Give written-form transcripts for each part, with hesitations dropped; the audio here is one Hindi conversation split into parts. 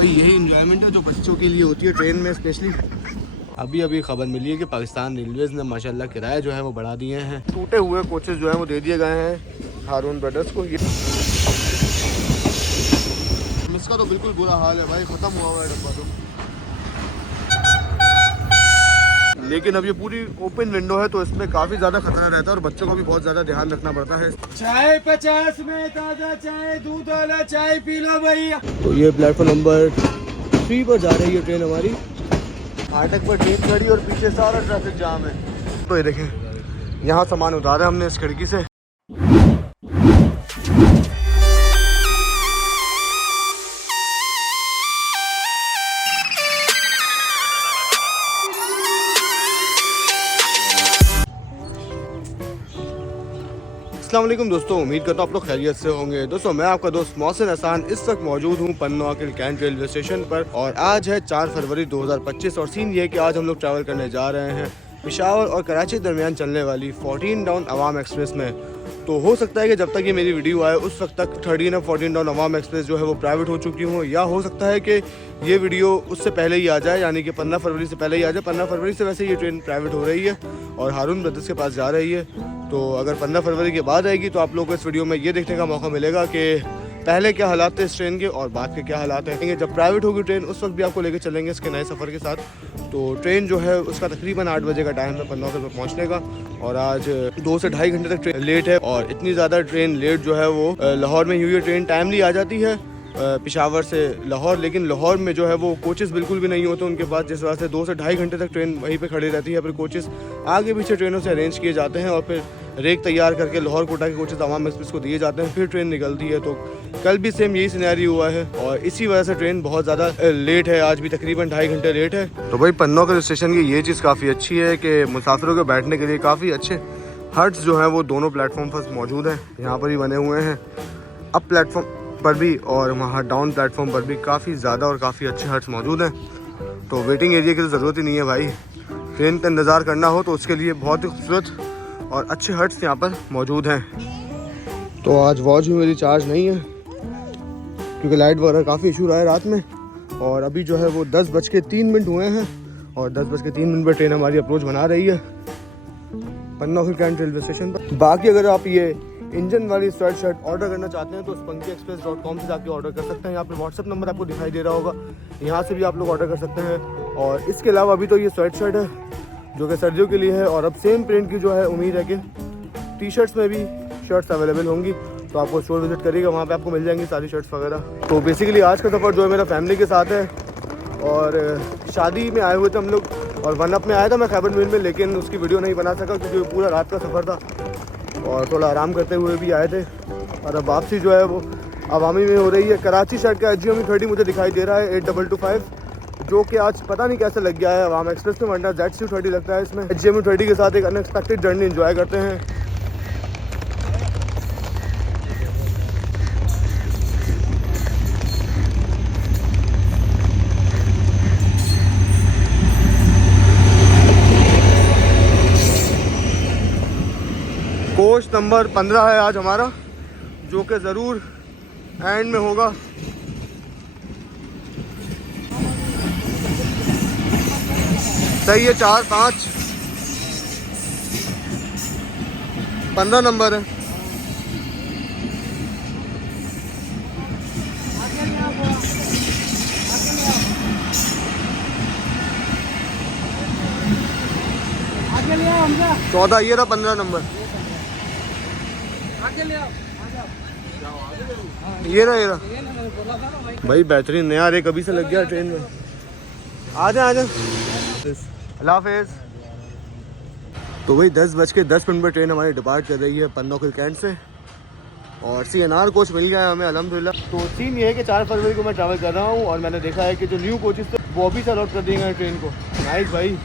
भाई यही इन्जॉयमेंट है जो बच्चों के लिए होती है ट्रेन में स्पेशली। अभी खबर मिली है कि पाकिस्तान रेलवेज़ ने माशाल्लाह किराए जो है वो बढ़ा दिए हैं। टूटे हुए कोचेस जो है वो दे दिए गए हैं हारून ब्रदर्स को। इसका तो बिल्कुल बुरा हाल है भाई, ख़त्म हुआ हुआ है डब्बा तो। लेकिन अब ये पूरी ओपन विंडो है तो इसमें काफ़ी ज़्यादा खतरा रहता है और बच्चों को भी बहुत ज़्यादा ध्यान रखना पड़ता है। चाय 50 में, ताज़ा चाय, दूध वाला चाय पी लो भैया। तो ये प्लेटफॉर्म नंबर 3 पर जा रही है ट्रेन हमारी। फाटक पर ट्रेन खड़ी और पीछे सारा ट्रैफिक जाम है। तो ये देखें, यहाँ सामान उतारा हमने इस खिड़की से। अस्सलाम वालेकुम दोस्तों, उम्मीद करता हूँ आप लोग खैरियत से होंगे। दोस्तों मैं आपका दोस्त मोहसिन हसन इस वक्त मौजूद हूँ पन्नो अकिल कैंट रेलवे स्टेशन पर और आज है 4 फरवरी 2025 और सीन ये है कि आज हम लोग ट्रैवल करने जा रहे हैं पेशावर और कराची दरमियान चलने वाली 14 डाउन अवाम एक्सप्रेस में। तो हो सकता है कि जब तक ये मेरी वीडियो आए उस वक्त तक 13 और 14 डाउन अवाम एक्सप्रेस जो है वो प्राइवेट हो चुकी हूँ, या हो सकता है कि ये वीडियो उससे पहले ही आ जाए, यानी कि 15 फरवरी से पहले ही आ जाए। 15 फरवरी से वैसे ये ट्रेन प्राइवेट हो रही है और हारून ब्रदर्स के पास जा रही है। तो अगर 15 फरवरी के बाद आएगी तो आप लोगों को इस वीडियो में ये देखने का मौका मिलेगा कि पहले क्या हालात थे इस ट्रेन के और बाद के क्या हालात हैं। जब प्राइवेट होगी ट्रेन उस वक्त भी आपको लेकर चलेंगे इसके नए सफ़र के साथ। तो ट्रेन जो है उसका तकरीबन 8 बजे का टाइम है पन्नौर पर पहुंचने का और आज 2 से ढाई घंटे तक ट्रेन लेट है। और इतनी ज़्यादा ट्रेन लेट जो है वो लाहौर में हुई है। ट्रेन टाइमली आ जाती है पेशावर से लाहौर, लेकिन लाहौर में जो है वो कोचेस बिल्कुल भी नहीं होते उनके पास, जिस वजह से 2 से ढाई घंटे तक ट्रेन वहीं पे खड़ी रहती है। फिर कोचेस आगे पीछे ट्रेनों से अरेंज किए जाते हैं और फिर रेक तैयार करके लाहौर कोटा के कोचेस अवाम एक्सप्रेस को दिए जाते हैं, फिर ट्रेन निकलती है। तो कल भी सेम यही सिनेरियो हुआ है और इसी वजह से ट्रेन बहुत ज़्यादा लेट है। आज भी तकरीबन 2.5 घंटे लेट है। तो भाई पन्नो के स्टेशन की ये चीज़ काफ़ी अच्छी है कि मुसाफिरों के बैठने के लिए काफ़ी अच्छे हट्स जो हैं वो दोनों प्लेटफॉर्म पर मौजूद हैं। यहाँ पर ही बने हुए हैं अप प्लेटफॉर्म पर भी और वहाँ डाउन प्लेटफॉर्म पर भी काफ़ी ज़्यादा और काफ़ी अच्छे हट्स मौजूद हैं। तो वेटिंग एरिया की तो ज़रूरत ही नहीं है भाई। ट्रेन का इंतज़ार करना हो तो उसके लिए बहुत ही खूबसूरत और अच्छे हट्स यहाँ पर मौजूद हैं। तो आज वॉच भी मेरी चार्ज नहीं है क्योंकि लाइट वगैरह काफ़ी इशू रहा है रात में। और अभी जो है वो 10:03 हुए हैं और 10:03 पर ट्रेन हमारी अप्रोच बना रही है पन्नो अकिल कैंट रेलवे स्टेशन पर। बाकी अगर आप ये इंजन वाली स्वेट शर्ट ऑर्डर करना चाहते हैं तो spunkyexpress.com से जाके ऑर्डर कर सकते हैं। यहाँ पर व्हाट्सअप नंबर आपको दिखाई दे रहा होगा, यहाँ से भी आप लोग ऑर्डर कर सकते हैं। और इसके अलावा अभी तो ये स्वेट शर्ट है जो कि सर्दियों के लिए है और अब सेम प्रिंट की जो है उम्मीद है कि टी शर्ट्स में भी शर्ट्स अवेलेबल होंगी। तो आपको स्टोर विजिट करिएगा, वहाँ पे आपको मिल जाएंगी सारी शर्ट्स वगैरह। तो बेसिकली आज का सफ़र जो है मेरा फैमिली के साथ है और शादी में आए हुए थे हम लोग और वन अप में आया था मैं खैबर मिल में, लेकिन उसकी वीडियो नहीं बना सका क्योंकि पूरा रात का सफ़र था और थोड़ा आराम करते हुए भी आए थे। और अब वापसी जो है वो अवामी में हो रही है। कराची शहर का HGME30 मुझे दिखाई दे रहा है 8225, जो कि आज पता नहीं कैसे लग गया है अवाम एक्सप्रेस में, वरना ZC30 लगता है इसमें। HGME30 के साथ एक अनएक्सपेक्टेड जर्नी एंजॉय करते हैं। कोच नंबर 15 है आज हमारा, जो कि ज़रूर एंड में होगा। सही है, 4, 5, 15 नंबर है। आगे ले आओ हमजा, 14 ये रहा 15 नंबर। आगे ले आओ, ये रहा भाई बेहतरीन नया रेक अभी से लग गया ट्रेन में। आ जाए अल्लाह हाफिज़। तो भाई 10:10 पर ट्रेन हमारी डिपार्ट कर रही है पन्नो अकिल कैंट से और CNR कोच मिल गया है हमें अल्हम्दुलिल्लाह। तो सीन ये है कि 4 फरवरी को मैं ट्रैवल कर रहा हूँ और मैंने देखा है कि जो न्यू कोचेस थे वो अभी से अलॉट कर दिए गए ट्रेन को। नाइस भाई।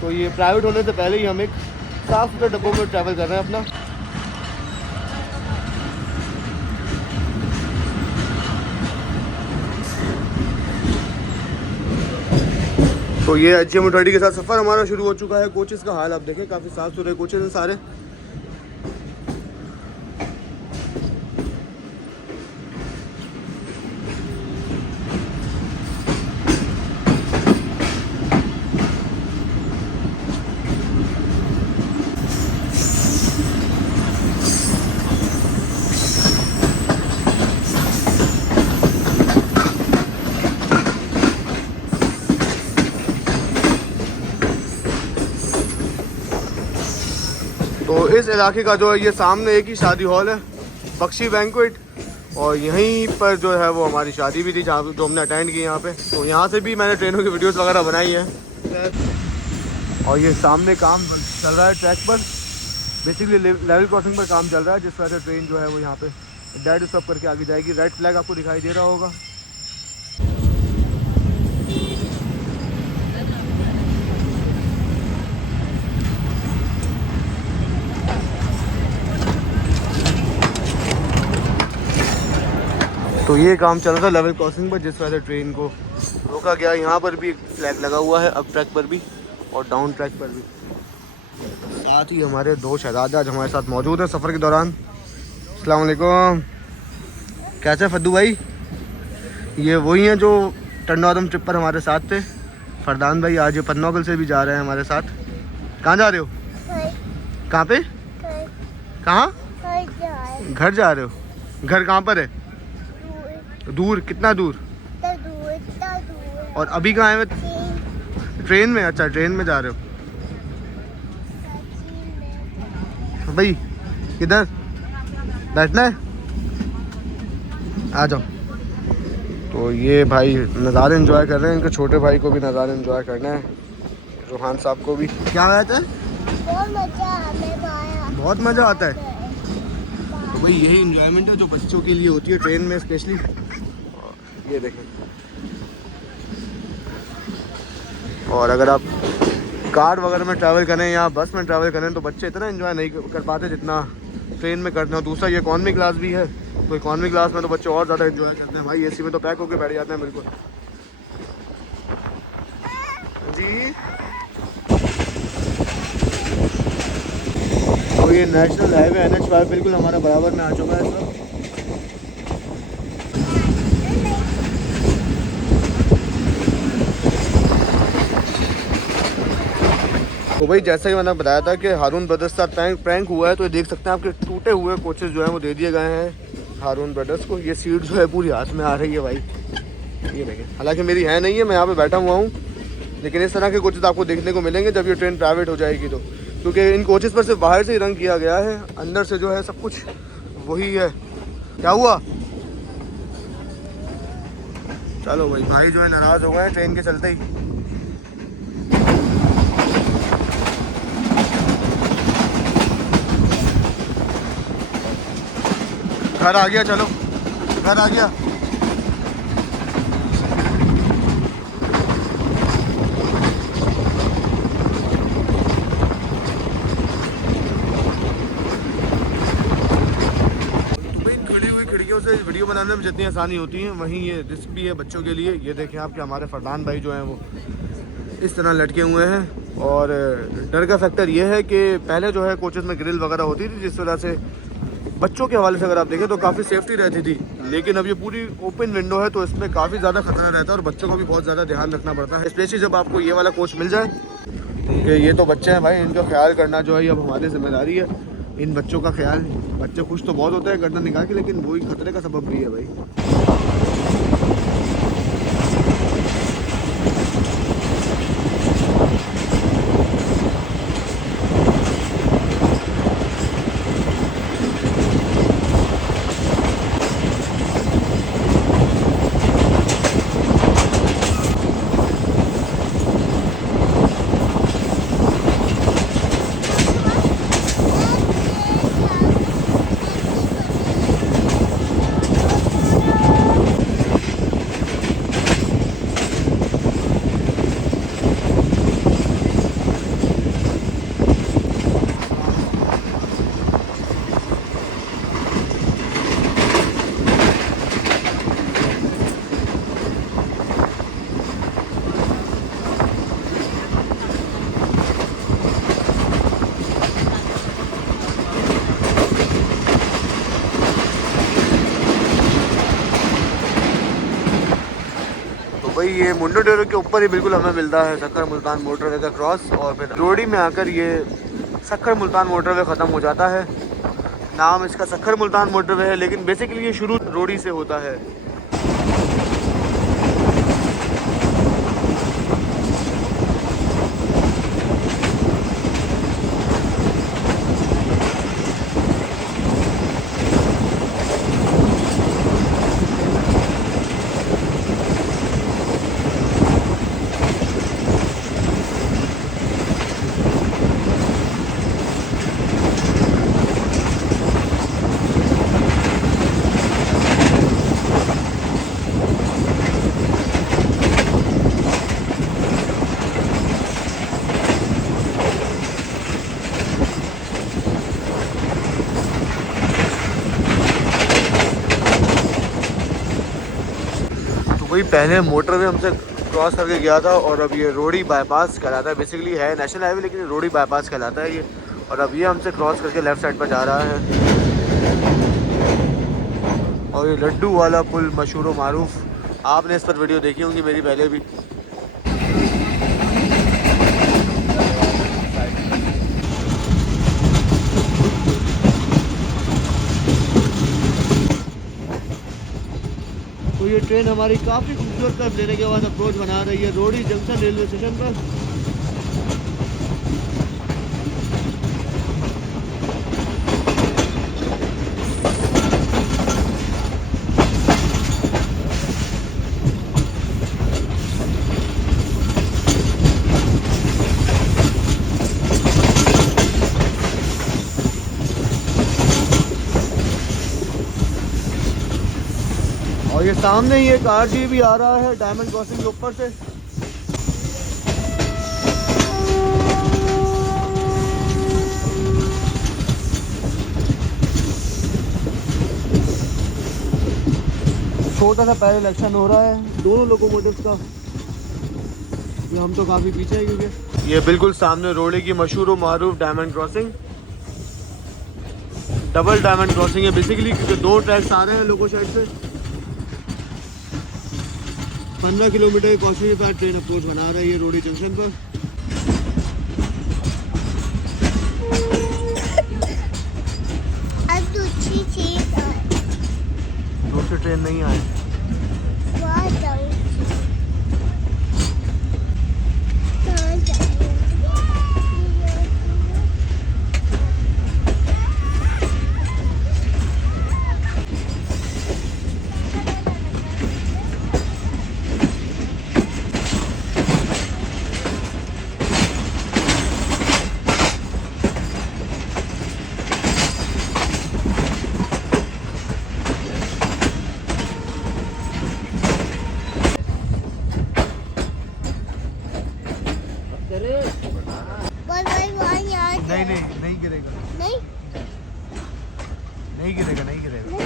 तो ये प्राइवेट होने से पहले ही हम एक साफ़ सुथरे डब्बों में ट्रैवल कर रहे हैं अपना। तो ये HGME30 के साथ सफ़र हमारा शुरू हो चुका है। कोचेस का हाल आप देखें, काफ़ी साफ़ सुथरे कोचेस हैं सारे। इस इलाके का जो है ये सामने एक ही शादी हॉल है, बख्शी बैंक्वेट, और यहीं पर जो है वो हमारी शादी भी थी जहाँ जो हमने अटेंड की यहाँ पे। तो यहाँ से भी मैंने ट्रेनों की वीडियोस वगैरह बनाई है। और ये सामने काम चल रहा है ट्रैक पर, बेसिकली लेवल क्रॉसिंग पर काम चल रहा है, जिस वजह से ट्रेन जो है वो यहाँ पे डेड स्टॉप करके आगे जाएगी। रेड फ्लैग आपको दिखाई दे रहा होगा। तो ये काम चल रहा था लेवल क्रॉसिंग पर, जिस वजह से ट्रेन को रोका गया। यहाँ पर भी एक फ्लैग लगा हुआ है, अप ट्रैक पर भी और डाउन ट्रैक पर भी। साथ ही हमारे दो शहजादे आज हमारे साथ मौजूद हैं सफ़र के दौरान। अस्सलाम वालेकुम, कैसे फद्दू भाई? ये वही हैं जो टंडौदम ट्रिप पर हमारे साथ थे। फरदान भाई आज ये पन्नौकल से भी जा रहे हैं हमारे साथ। कहाँ जा रहे हो? कहाँ पे? कहाँ? घर जा रहे हो? घर कहाँ पर है? दूर? कितना दूर? और अभी कहाँ है? ट्रेन में? अच्छा, ट्रेन में जा रहे हो भाई। किधर बैठना है? आ जाओ। तो ये भाई नज़ारे एंजॉय कर रहे हैं, इनके छोटे भाई को भी नज़ारे एंजॉय करना है, रोहान साहब को भी। क्या आता है? बहुत मज़ा आता है। तो भाई यही एंजॉयमेंट है जो बच्चों के लिए होती है ट्रेन में स्पेशली। ये देखें। और अगर आप कार वगैरह में ट्रैवल करें या बस में ट्रैवल करें तो बच्चे इतना एंजॉय नहीं कर पाते जितना ट्रेन में करते हैं। दूसरा ये इकॉनमी क्लास भी है, तो इकॉनमी क्लास में तो बच्चे और ज़्यादा एंजॉय करते हैं भाई। एसी में तो पैक होकर बैठ जाते हैं बिल्कुल। जी, तो ये नेशनल हाईवे NH5 बिल्कुल हमारा बराबर में आ चुका है इस वक्त। तो भाई जैसा कि मैंने बताया था कि हारून ब्रदर्स का प्रैंक हुआ है, तो ये देख सकते हैं आपके टूटे हुए कोचेस जो हैं वो दे दिए गए हैं हारून ब्रदर्स को। ये सीट जो है पूरी हाथ में आ रही है भाई, ये देखें। हालांकि मेरी है नहीं है, मैं यहाँ पे बैठा हुआ हूँ, लेकिन इस तरह के कोचेस आपको देखने को मिलेंगे जब ये ट्रेन प्राइवेट हो जाएगी तो, क्योंकि इन कोचेस पर सिर्फ बाहर से ही रंग किया गया है, अंदर से जो है सब कुछ वही है। क्या हुआ? चलो भाई जो है नाराज़ हो गए ट्रेन के चलते ही। घर आ गया, चलो घर आ गया। से वीडियो बनाने में जितनी आसानी होती है वहीं ये रिस्क भी है बच्चों के लिए। ये देखें आपके हमारे फरदान भाई जो हैं वो इस तरह लटके हुए हैं। और डर का फैक्टर ये है कि पहले जो है कोचेस में ग्रिल वगैरह होती थी, जिस वजह से बच्चों के हवाले से अगर आप देखें तो काफ़ी सेफ्टी रहती थी, लेकिन अब ये पूरी ओपन विंडो है तो इसमें काफ़ी ज़्यादा खतरा रहता है और बच्चों को भी बहुत ज़्यादा ध्यान रखना पड़ता है, स्पेशली जब आपको ये वाला कोच मिल जाए। कि ये तो बच्चे हैं भाई, इनका ख्याल करना जो है ये अब हमारी जिम्मेदारी है। इन बच्चों का ख्याल, बच्चे खुश तो बहुत होते हैं गर्दन निकाल के, लेकिन वही खतरे का सबब भी है भाई। भाई ये मुंडो डेरो के ऊपर ही बिल्कुल हमें मिलता है सक्खर मुल्तान मोटरवे का क्रॉस, और फिर रोडी में आकर ये सक्खर मुल्तान मोटरवे ख़त्म हो जाता है। नाम इसका सक्खर मुल्तान मोटरवे है, लेकिन बेसिकली ये शुरू रोडी से होता है। भाई पहले मोटरवे हमसे क्रॉस करके गया था और अब ये रोडी बाईपास कहलाता है। बेसिकली है नेशनल हाईवे लेकिन रोडी बाईपास कहलाता है ये। और अब ये हमसे क्रॉस करके लेफ़्ट साइड पर जा रहा है। और ये लड्डू वाला पुल मशहूर व मारूफ, आपने इस पर वीडियो देखी होंगी मेरी पहले भी। तो ये ट्रेन हमारी काफ़ी खूबसूरत टर्न लेने के बाद अप्रोच बना रही है रोडी जंक्शन रेलवे स्टेशन पर। और ये सामने ही एक आरजी भी आ रहा है डायमंड क्रॉसिंग के ऊपर से। छोटा सा पहले इलेक्शन हो रहा है दोनों लोकोमोटिव्स का। ये हम तो काफी पीछे है क्योंकि ये बिल्कुल सामने रोडे की मशहूर व मारूफ diamond crossing, double diamond crossing है बेसिकली, क्योंकि दो ट्रैक्स आ रहे हैं लोको साइड से। 15 किलोमीटर की क्रॉसिंग के साथ ट्रेन अप्रोच बना रही है रोडी जंक्शन पर। अब दूसरी ट्रेन नहीं आए। नहीं गिरेगा, नहीं गिरेगा, नहीं गिरेगा।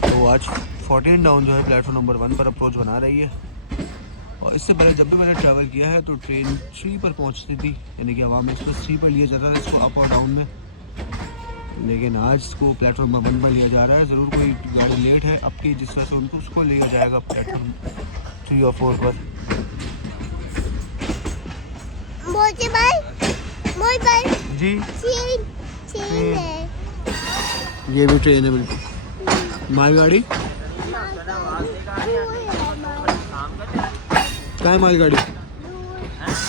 तो आज 14 डाउन जो है प्लेटफॉर्म नंबर 1 पर अप्रोच बना रही है। और इससे पहले जब भी मैंने ट्रैवल किया है तो ट्रेन 3 पर पहुंचती थी, यानी कि आवाम एक्सप्रेस 3 पर लिया जाता था इसको अप और डाउन में। लेकिन आज इसको प्लेटफॉर्म नंबर 1 पर लिया जा रहा है। ज़रूर कोई गाड़ी लेट है अब की, जिस तरह से उनको उसको लिया जाएगा प्लेटफॉर्म 3 और 4 पर। जी ये भी ट्रेन है बिल्कुल मालगाड़ी। क्या है मालगाड़ी?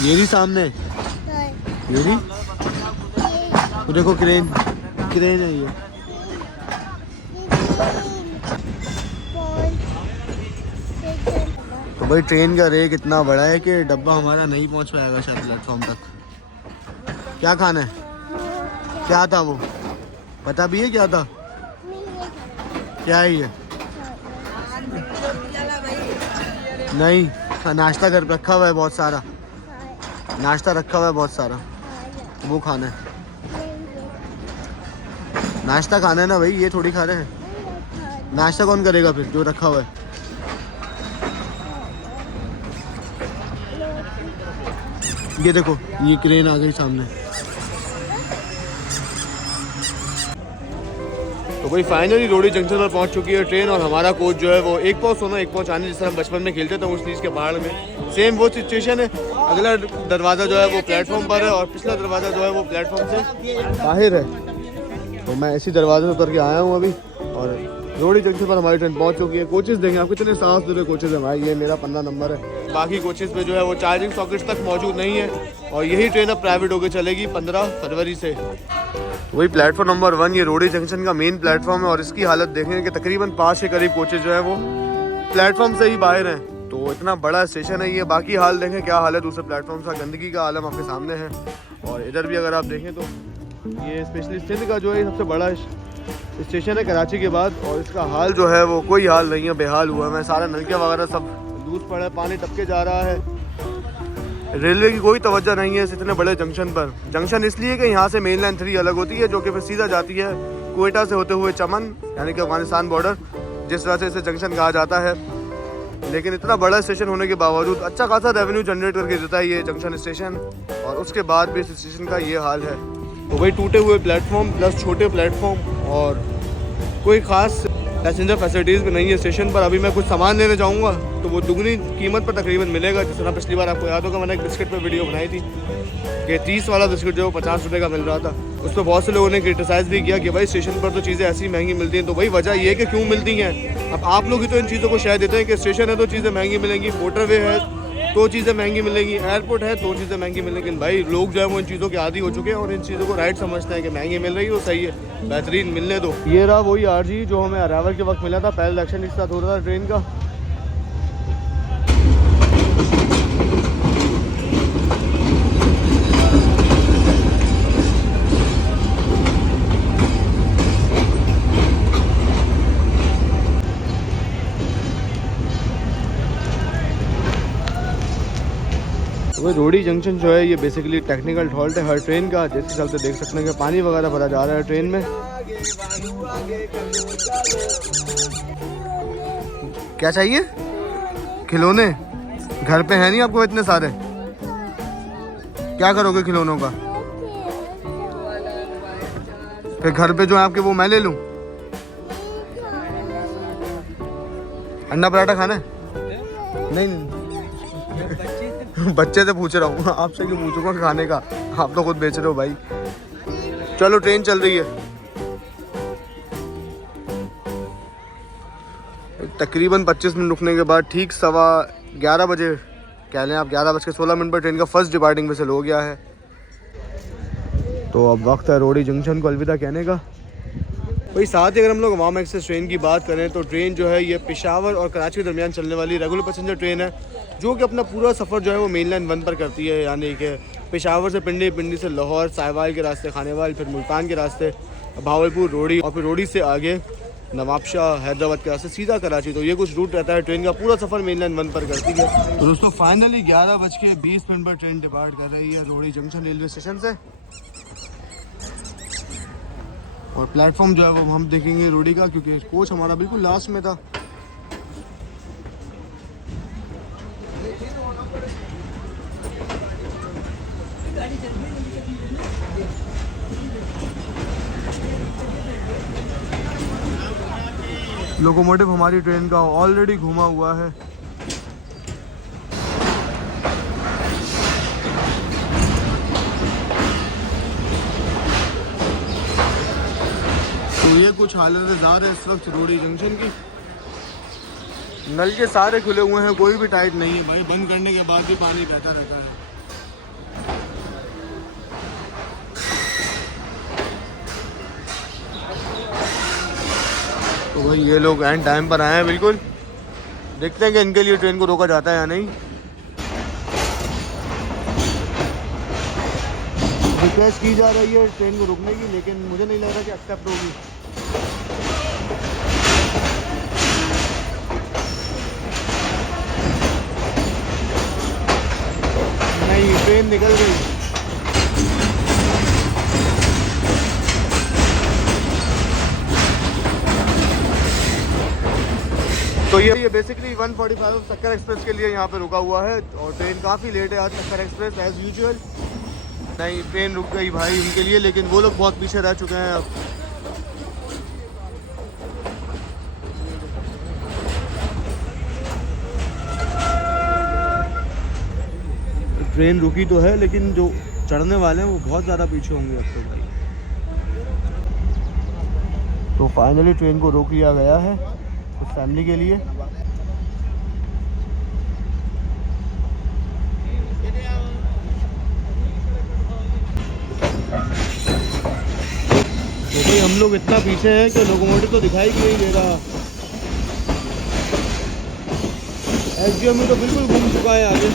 ये भी सामने, ये भी तो देखो क्रेन है ये। तो भाई ट्रेन का रेक इतना बड़ा है कि डब्बा हमारा नहीं पहुंच पाएगा शायद प्लेटफॉर्म तक। क्या खाना है? क्या था वो पता भी है क्या था? क्या है ये? नहीं, नाश्ता कर रखा हुआ है बहुत सारा, नाश्ता रखा हुआ है बहुत सारा, वो खाना है। नाश्ता खाना है ना भाई, ये थोड़ी खा रहे हैं। नाश्ता कौन करेगा फिर जो रखा हुआ है? ये देखो ये क्रेन आ गई सामने। तो भाई फाइनली रोडी जंक्शन पर पहुंच चुकी है ट्रेन और हमारा कोच जो है वो एक पाँव सोना एक पाँव चांदी, जिस तरह हम बचपन में खेलते थे उस चीज़ के पहाड़ में, सेम वो सिचुएशन है। अगला दरवाज़ा जो है वो प्लेटफॉर्म पर है और पिछला दरवाज़ा जो है वो प्लेटफॉर्म से बाहर है। तो मैं इसी दरवाजे से उतर के आया हूँ अभी और रोडी जंक्शन पर हमारी ट्रेन पहुंच चुकी है। कोचेस देंगे आपको कितने साफ सुथरे कोचेस हैं भाई। ये मेरा 15 नंबर है। बाकी कोचेस में जो है वो चार्जिंग सॉकेट्स तक मौजूद नहीं है और यही ट्रेन अब प्राइवेट होकर चलेगी 15 फरवरी से। वही प्लेटफॉर्म नंबर 1 ये रोडी जंक्शन का मेन प्लेटफॉर्म है और इसकी हालत देखें कि तकरीबन 5 के करीब कोचेज जो है वो प्लेटफॉर्म से ही बाहर हैं। तो इतना बड़ा स्टेशन है ये। बाकी हाल देखें क्या हाल है दूसरे प्लेटफॉर्म का, गंदगी का आलम आपके सामने है। और इधर भी अगर आप देखें तो ये स्पेशली सिंध का जो है सबसे बड़ा स्टेशन है कराची के बाद और इसका हाल जो है वो कोई हाल नहीं है, बेहाल हुआ है। मैं सारा नलके वगैरह सब लूट पड़ा है, पानी टपके जा रहा है रेलवे की कोई तवज्जो नहीं है इस इतने बड़े जंक्शन पर। जंक्शन इसलिए कि यहाँ से मेन लाइन 3 अलग होती है, जो कि फिर सीधा जाती है क्वेटा से होते हुए चमन, यानी कि अफगानिस्तान बॉर्डर, जिस तरह से इसे जंक्शन कहा जाता है। लेकिन इतना बड़ा स्टेशन होने के बावजूद अच्छा खासा रेवेन्यू जनरेट करके देता है ये जंक्शन स्टेशन, और उसके बाद भी इस स्टेशन का ये हाल है। तो वही टूटे हुए प्लेटफॉर्म प्लस छोटे प्लेटफॉर्म और कोई ख़ास पैसेंजर फैसिलिटीज़ भी नहीं है स्टेशन पर। अभी मैं कुछ सामान लेने जाऊंगा तो वो दुगनी कीमत पर तकरीबन मिलेगा। जिस तरह पिछली बार आपको याद होगा मैंने एक बिस्किट पर वीडियो बनाई थी कि 30 वाला बिस्किट जो 50 रुपये का मिल रहा था, उस पर बहुत से लोगों ने क्रिटिसाइज़ भी किया कि भाई स्टेशन पर तो चीज़ें ऐसी महंगी मिलती हैं। तो वही वजह ये है कि क्यों मिलती हैं। अब आप लोग ही तो इन चीज़ों को शायद देते हैं कि स्टेशन है तो चीज़ें महंगी मिलेंगी, मोटरवे है तो चीज़ें महंगी मिलेंगी, एयरपोर्ट है तो चीज़ें महंगी मिलेंगी। लेकिन भाई लोग जो है वो इन चीज़ों के आदी हो चुके हैं और इन चीज़ों को राइट समझते हैं कि महंगी मिल रही है तो सही है, बेहतरीन मिलने दो। ये रहा वही आरजी जो हमें अराइवल के वक्त मिला था, पहले एक्शन एक साथ हो रहा था ट्रेन का। वो रोडी जंक्शन जो है ये बेसिकली टेक्निकल फॉल्ट है हर ट्रेन का, जिसके चलते देख सकते हैं कि पानी वगैरह भरा जा रहा है ट्रेन में। क्या चाहिए? खिलौने? घर पे है नहीं आपको इतने सारे? क्या करोगे खिलौनों का? फिर घर पे जो है आपके वो मैं ले लूं? अंडा पराठा खाना है? नहीं बच्चे से पूछ रहा हूँ, आपसे क्यों पूछूंगा खाने का, आप तो खुद बेच रहे हो भाई। चलो ट्रेन चल रही है। तकरीबन 25 मिनट रुकने के बाद ठीक 11:15 बजे कह लें आप, 11:16 पर ट्रेन का फर्स्ट डिपार्टिंग विसल हो गया है। तो अब वक्त है रोडी जंक्शन को अलविदा कहने का। वही साथ ही अगर हम लोग अवाम एक्सप्रेस ट्रेन की बात करें तो ट्रेन जो है ये पेशावर और कराची के दरमियान चलने वाली रेगुलर पैसेंजर ट्रेन है, जो कि अपना पूरा सफ़र जो है वो मेन लाइन 1 पर करती है। यानी कि पेशावर से पिंडी, पिंडी से लाहौर, साहिवाल के रास्ते खानेवाल, फिर मुल्तान के रास्ते भावलपुर, रोडी, और फिर रोडी से आगे नवाबशाह, हैदराबाद के रास्ते सीधा कराची। तो ये कुछ रूट रहता है ट्रेन का, पूरा सफ़र मेन लाइन 1 पर करती है। तो दोस्तों फाइनली 11:20 पर ट्रेन डिपार्ट कर रही है रोडी जंक्शन रेलवे स्टेशन से, और प्लेटफॉर्म जो है वो हम देखेंगे रोडी का, क्योंकि कोच हमारा बिल्कुल लास्ट में था। लोकोमोटिव हमारी ट्रेन का ऑलरेडी घुमा हुआ है। तो ये कुछ हालत ज़ार है इस वक्त रोडी जंक्शन की। नल के सारे खुले हुए हैं, कोई भी टाइट नहीं है भाई, बंद करने के बाद भी पानी बहता रहता है। तो भाई ये लोग एंड टाइम पर आए हैं बिल्कुल, देखते हैं कि इनके लिए ट्रेन को रोका जाता है या नहीं। रिक्वेस्ट की जा रही है ट्रेन को रुकने की, लेकिन मुझे नहीं लग रहा कि एक्सेप्ट होगी। नहीं, ट्रेन निकल गई। तो ये बेसिकली 145 सक्कर एक्सप्रेस के लिए यहाँ पे रुका हुआ है, और ट्रेन काफ़ी लेट है आज सक्कर एक्सप्रेस एज़ यूजुअल। नहीं, ट्रेन रुक गई भाई उनके लिए, लेकिन वो लोग बहुत पीछे रह चुके हैं अब। ट्रेन रुकी तो है, लेकिन जो चढ़ने वाले हैं वो बहुत ज़्यादा पीछे होंगे अब तो भाई। तो फाइनली ट्रेन को रोक लिया गया है कुछ फैमिली के लिए। तो भाई हम लोग इतना पीछे हैं कि लोकोमोटिव तो दिखाई भी नहीं दे रहा। SDMU तो बिल्कुल घूम चुका है आगे।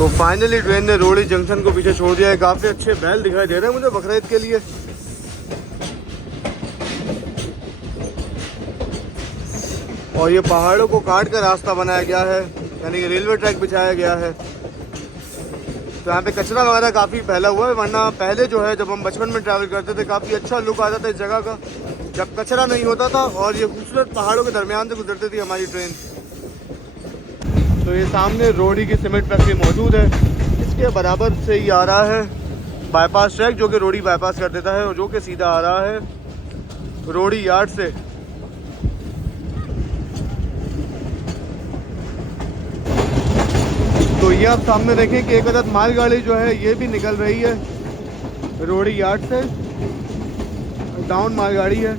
तो फाइनली ट्रेन ने रोड़ी जंक्शन को पीछे छोड़ दिया है। काफ़ी अच्छे बैल दिखाई दे रहे हैं मुझे बकरीद के लिए। और ये पहाड़ों को काट कर रास्ता बनाया गया है, यानी कि रेलवे ट्रैक बिछाया गया है। तो यहाँ पे कचरा वगैरह काफ़ी फैला हुआ है, वरना पहले जो है जब हम बचपन में ट्रैवल करते थे काफ़ी अच्छा लुक आता था इस जगह का, जब कचरा नहीं होता था और ये खूबसूरत पहाड़ों के दरमियान से गुजरती थी हमारी ट्रेन। तो ये सामने रोड़ी की सीमेंट फैक्ट्री मौजूद है, इसके बराबर से ही आ रहा है बाईपास ट्रैक, जो कि रोड़ी बाईपास कर देता है और जो कि सीधा आ रहा है रोड़ी यार्ड से। तो ये आप सामने देखें कि एक अदद मालगाड़ी जो है ये भी निकल रही है रोड़ी यार्ड से, डाउन मालगाड़ी है।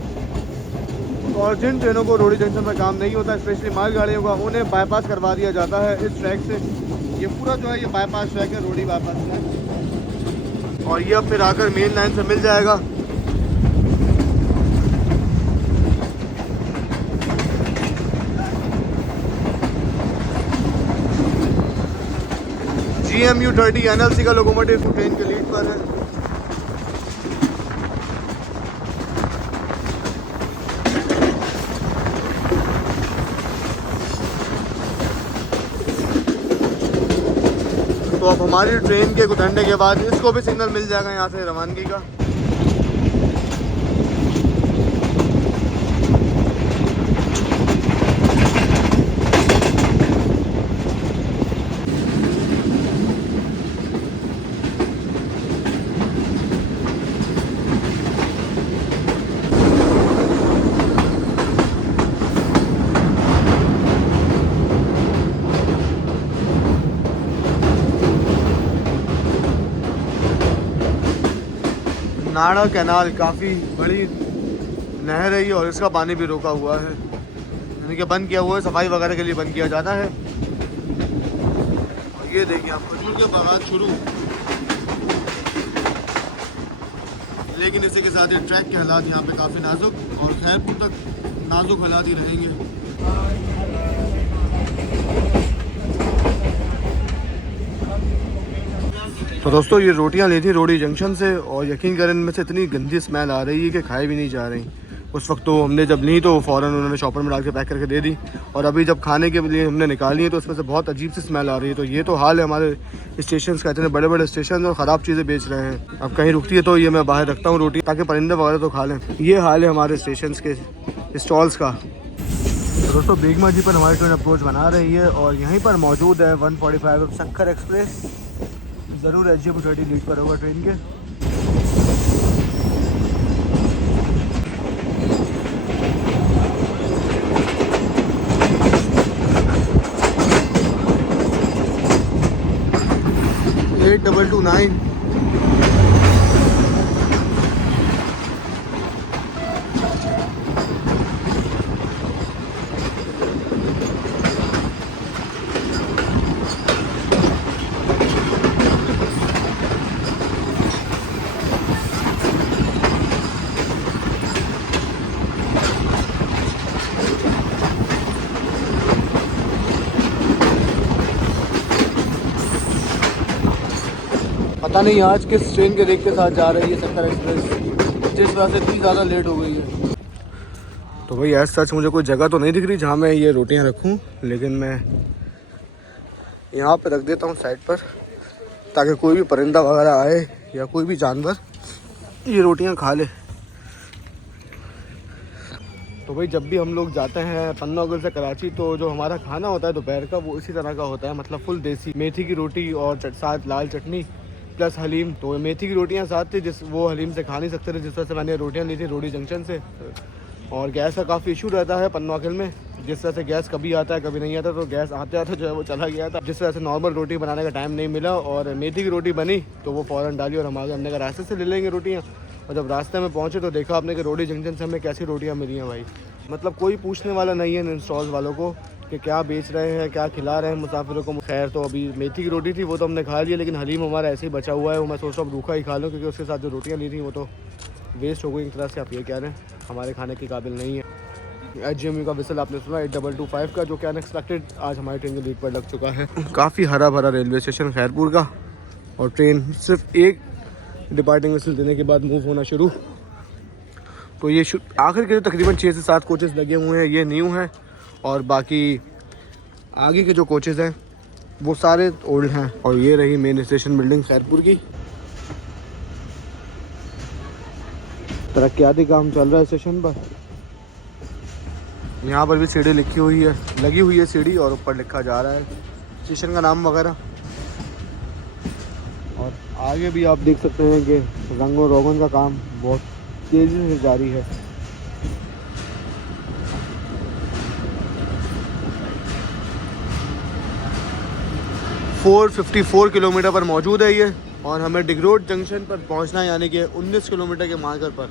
और जिन ट्रेनों को रोड़ी जंक्शन पर काम नहीं होता, स्पेशली मालगाड़ियों का, उन्हें बाईपास करवा दिया जाता है इस ट्रैक से। ये पूरा जो है ये बाईपास ट्रैक है, रोड़ी बाईपास ट्रैक। और ये अब फिर आकर मेन लाइन से मिल जाएगा। GMU 30 NLC का लोकोमोटिव ट्रेन के लीड पर है। तो अब हमारी ट्रेन के गुजरने के बाद इसको भी सिग्नल मिल जाएगा यहाँ से रवानगी का। नाड़ा कैनाल काफ़ी बड़ी नहर है और इसका पानी भी रोका हुआ है, यानी कि बंद किया हुआ है, सफाई वगैरह के लिए बंद किया जाता है। और ये देखिए आप खजूर के बागान शुरू, लेकिन इसी के साथ ये ट्रैक के हालात यहाँ पे काफ़ी नाजुक और खैरपुर तक नाजुक हालात ही रहेंगे। तो दोस्तों ये रोटियां ली थी रोड़ी जंक्शन से और यकीन करें इनमें से इतनी गंदी स्मेल आ रही है कि खाई भी नहीं जा रही। उस वक्त तो हमने जब ली तो फ़ौरन उन्होंने शॉपर में डाल के पैक करके दे दी, और अभी जब खाने के लिए हमने निकाली है तो उसमें से बहुत अजीब सी स्मेल आ रही है। तो ये तो हाल है हमारे स्टेशन का, इतने बड़े बड़े स्टेशन और ख़राब चीज़ें बेच रहे हैं। अब कहीं रुकती है तो ये मैं बाहर रखता हूँ रोटी, ताकि परिंदे वगैरह तो खा लें। ये हाल है हमारे स्टेशन के स्टॉल्स का। दोस्तों बेगमा जी पर हमारी ट्रेन अप्रोच बना रही है और यहीं पर मौजूद है 145 सक्खर एक्सप्रेस। ज़रूर SGMU 30 लीड पर होगा ट्रेन के। एट 229 पता नहीं आज किस ट्रेन के रेक के साथ जा रही है सक्खर एक्सप्रेस, जिस वजह से इतनी ज़्यादा लेट हो गई है। तो भाई ऐसा सच मुझे कोई जगह तो नहीं दिख रही जहाँ मैं ये रोटियाँ रखूँ, लेकिन मैं यहाँ पे रख देता हूँ साइड पर, ताकि कोई भी परिंदा वगैरह आए या कोई भी जानवर ये रोटियाँ खा ले। तो भाई जब भी हम लोग जाते हैं पन्नागुल से कराची, तो जो हमारा खाना होता है दोपहर का वो इसी तरह का होता है, मतलब फुल देसी मेथी की रोटी और साथ लाल चटनी प्लस हलीम। तो मेथी की रोटियां साथ थी, वो हलीम से खा नहीं सकते थे, जिस तरह से मैंने रोटियां ली थी रोड़ी जंक्शन से। और गैस का काफ़ी इशू रहता है पन्नागुल में, जिस तरह से गैस कभी आता है कभी नहीं आता, तो गैस आते आते जो है वो चला गया था, जिस तरह से नॉर्मल रोटी बनाने का टाइम नहीं मिला। और मेथी की रोटी बनी तो वो फ़ौरन डाली और हमने कहा रास्ते से ले लेंगे रोटियाँ। और जब रास्ते में पहुँचे तो देखा आपने कि रोड़ी जंक्शन से हमें कैसी रोटियाँ मिली हैं भाई, मतलब कोई पूछने वाला नहीं है इन स्टॉल्स वालों को कि क्या बेच रहे हैं, क्या खिला रहे हैं मुसाफिरों को। खैर तो अभी मेथी की रोटी थी वो तो हमने खा लिया, लेकिन हलीम हमारा ऐसे ही बचा हुआ है, वो मैं सोच रहा हूँ रूखा ही खा लूँ, क्योंकि उसके साथ जो रोटियाँ ली थी वो तो वेस्ट हो गई एक तरह से। आप ये कह रहे हैं हमारे खाने के काबिल नहीं है। HGMU का विसल आपने सुना 8225 का, जो कि अनएक्सपेक्टेड आज हमारी ट्रेन के लीड पर लग चुका है। काफ़ी हरा भरा रेलवे स्टेशन खैरपुर का, और ट्रेन सिर्फ एक डिपार्टिंग विसल देने के बाद मूव होना शुरू। तो ये आखिर के जो तकरीबन 6 से 7 कोचेज़ लगे हुए हैं ये न्यू हैं, और बाकी आगे के जो कोचेज़ हैं वो सारे ओल्ड हैं। और ये रही मेन स्टेशन बिल्डिंग खैरपुर की। तरक्याती काम चल रहा है स्टेशन पर। यहाँ पर भी सीढ़ी लगी हुई है सीढ़ी, और ऊपर लिखा जा रहा है स्टेशन का नाम वगैरह। और आगे भी आप देख सकते हैं कि रंग और रोगन का काम बहुत तेज़ी से जारी है। (454 किलोमीटर पर मौजूद है ये, और हमें डिगरोड जंक्शन पर पहुंचना है, यानी कि 19 किलोमीटर के मार्कर पर।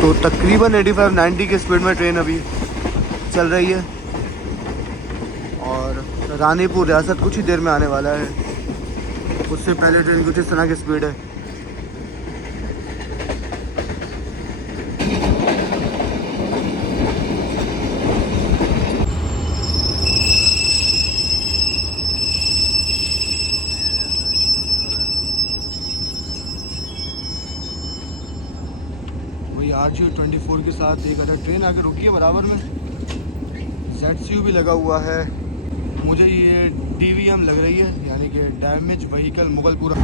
तो तकरीबन 85-90 की स्पीड में ट्रेन अभी चल रही है, और रानीपुर रियासत कुछ ही देर में आने वाला है। उससे पहले ट्रेन कुछ इस तरह की स्पीड है। वही RGO24 के साथ एक अदर ट्रेन आके रुकी है बराबर में। ZCU भी लगा हुआ है। मुझे ये DVM लग रही है, यानी कि डैमेज व्हीकल मुगलपुरा।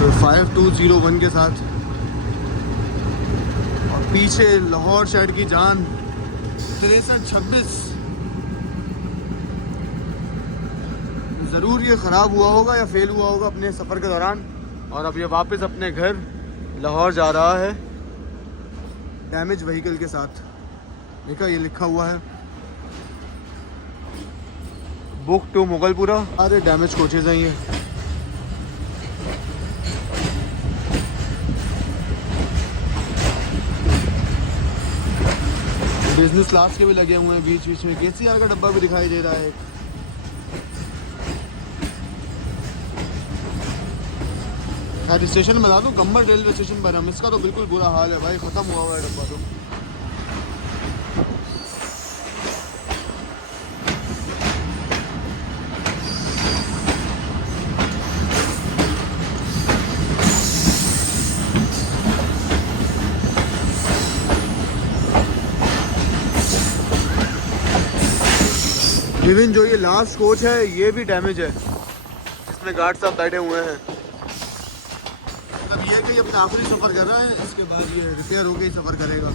तो 5201 के साथ, और पीछे लाहौर शहर की जान 6326। ज़रूर ये ख़राब हुआ होगा या फेल हुआ होगा अपने सफ़र के दौरान, और अब ये वापस अपने घर लाहौर जा रहा है डैमेज व्हीकल के साथ। देखा ये लिखा हुआ है बुक टू मुगलपुरा। सारे डैमेज कोचेज़ हैं ये। बिजनेस क्लास के भी लगे हुए हैं, बीच बीच में KCR का डब्बा भी दिखाई दे रहा है। खैर स्टेशन बता दूँ, गम्बर रेलवे स्टेशन पर हम, इसका तो बिल्कुल बुरा हाल है भाई, ख़त्म हुआ हुआ है डब्बा तो। इवन जो ये लास्ट कोच है ये भी डैमेज है, इसमें गार्ड साहब बैठे हुए हैं। मतलब ये कि अपना आखिरी सफ़र कर रहा है, इसके बाद ये रिपेयर होके ही सफ़र करेगा।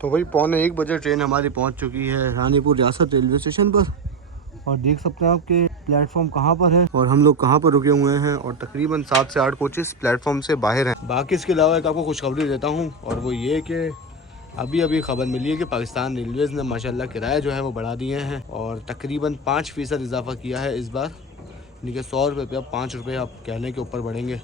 तो भाई 12:45 बजे ट्रेन हमारी पहुंच चुकी है रानीपुर रियासत रेलवे स्टेशन पर, और देख सकते हैं आप कि प्लेटफॉर्म कहां पर है और हम लोग कहां पर रुके हुए हैं, और तकरीबन 7 से 8 कोचेस प्लेटफॉर्म से बाहर हैं। बाकी इसके अलावा एक आपको खुशखबरी देता हूं, और वो ये कि अभी खबर मिली है कि पाकिस्तान रेलवेज़ ने माशाल्लाह किराया जो है वो बढ़ा दिए हैं, और तकरीबन 5% इजाफा किया है इस बार, यानी कि 100 रुपये पे अब 5 रुपये आप कहने के ऊपर बढ़ेंगे।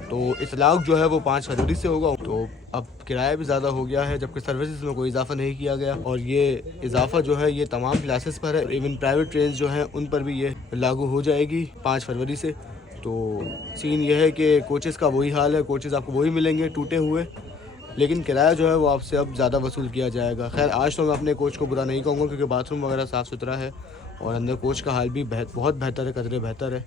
तो इतलाक जो है वो 5 फरवरी से होगा। तो अब किराया भी ज़्यादा हो गया है, जबकि सर्विसेज में कोई इजाफा नहीं किया गया। और ये इजाफा जो है ये तमाम क्लासेस पर है, इवन प्राइवेट ट्रेन जो हैं उन पर भी ये लागू हो जाएगी 5 फरवरी से। तो सीन ये है कि कोचेज़ का वही हाल है, कोचेज़ आपको वही मिलेंगे टूटे हुए, लेकिन किराया जो है वो आपसे अब ज़्यादा वसूल किया जाएगा। खैर आज तो मैं अपने कोच को बुरा नहीं कहूँगा, क्योंकि बाथरूम वगैरह साफ़ सुथरा है और अंदर कोच का हाल भी बहुत बेहतर है, कदरे बेहतर है।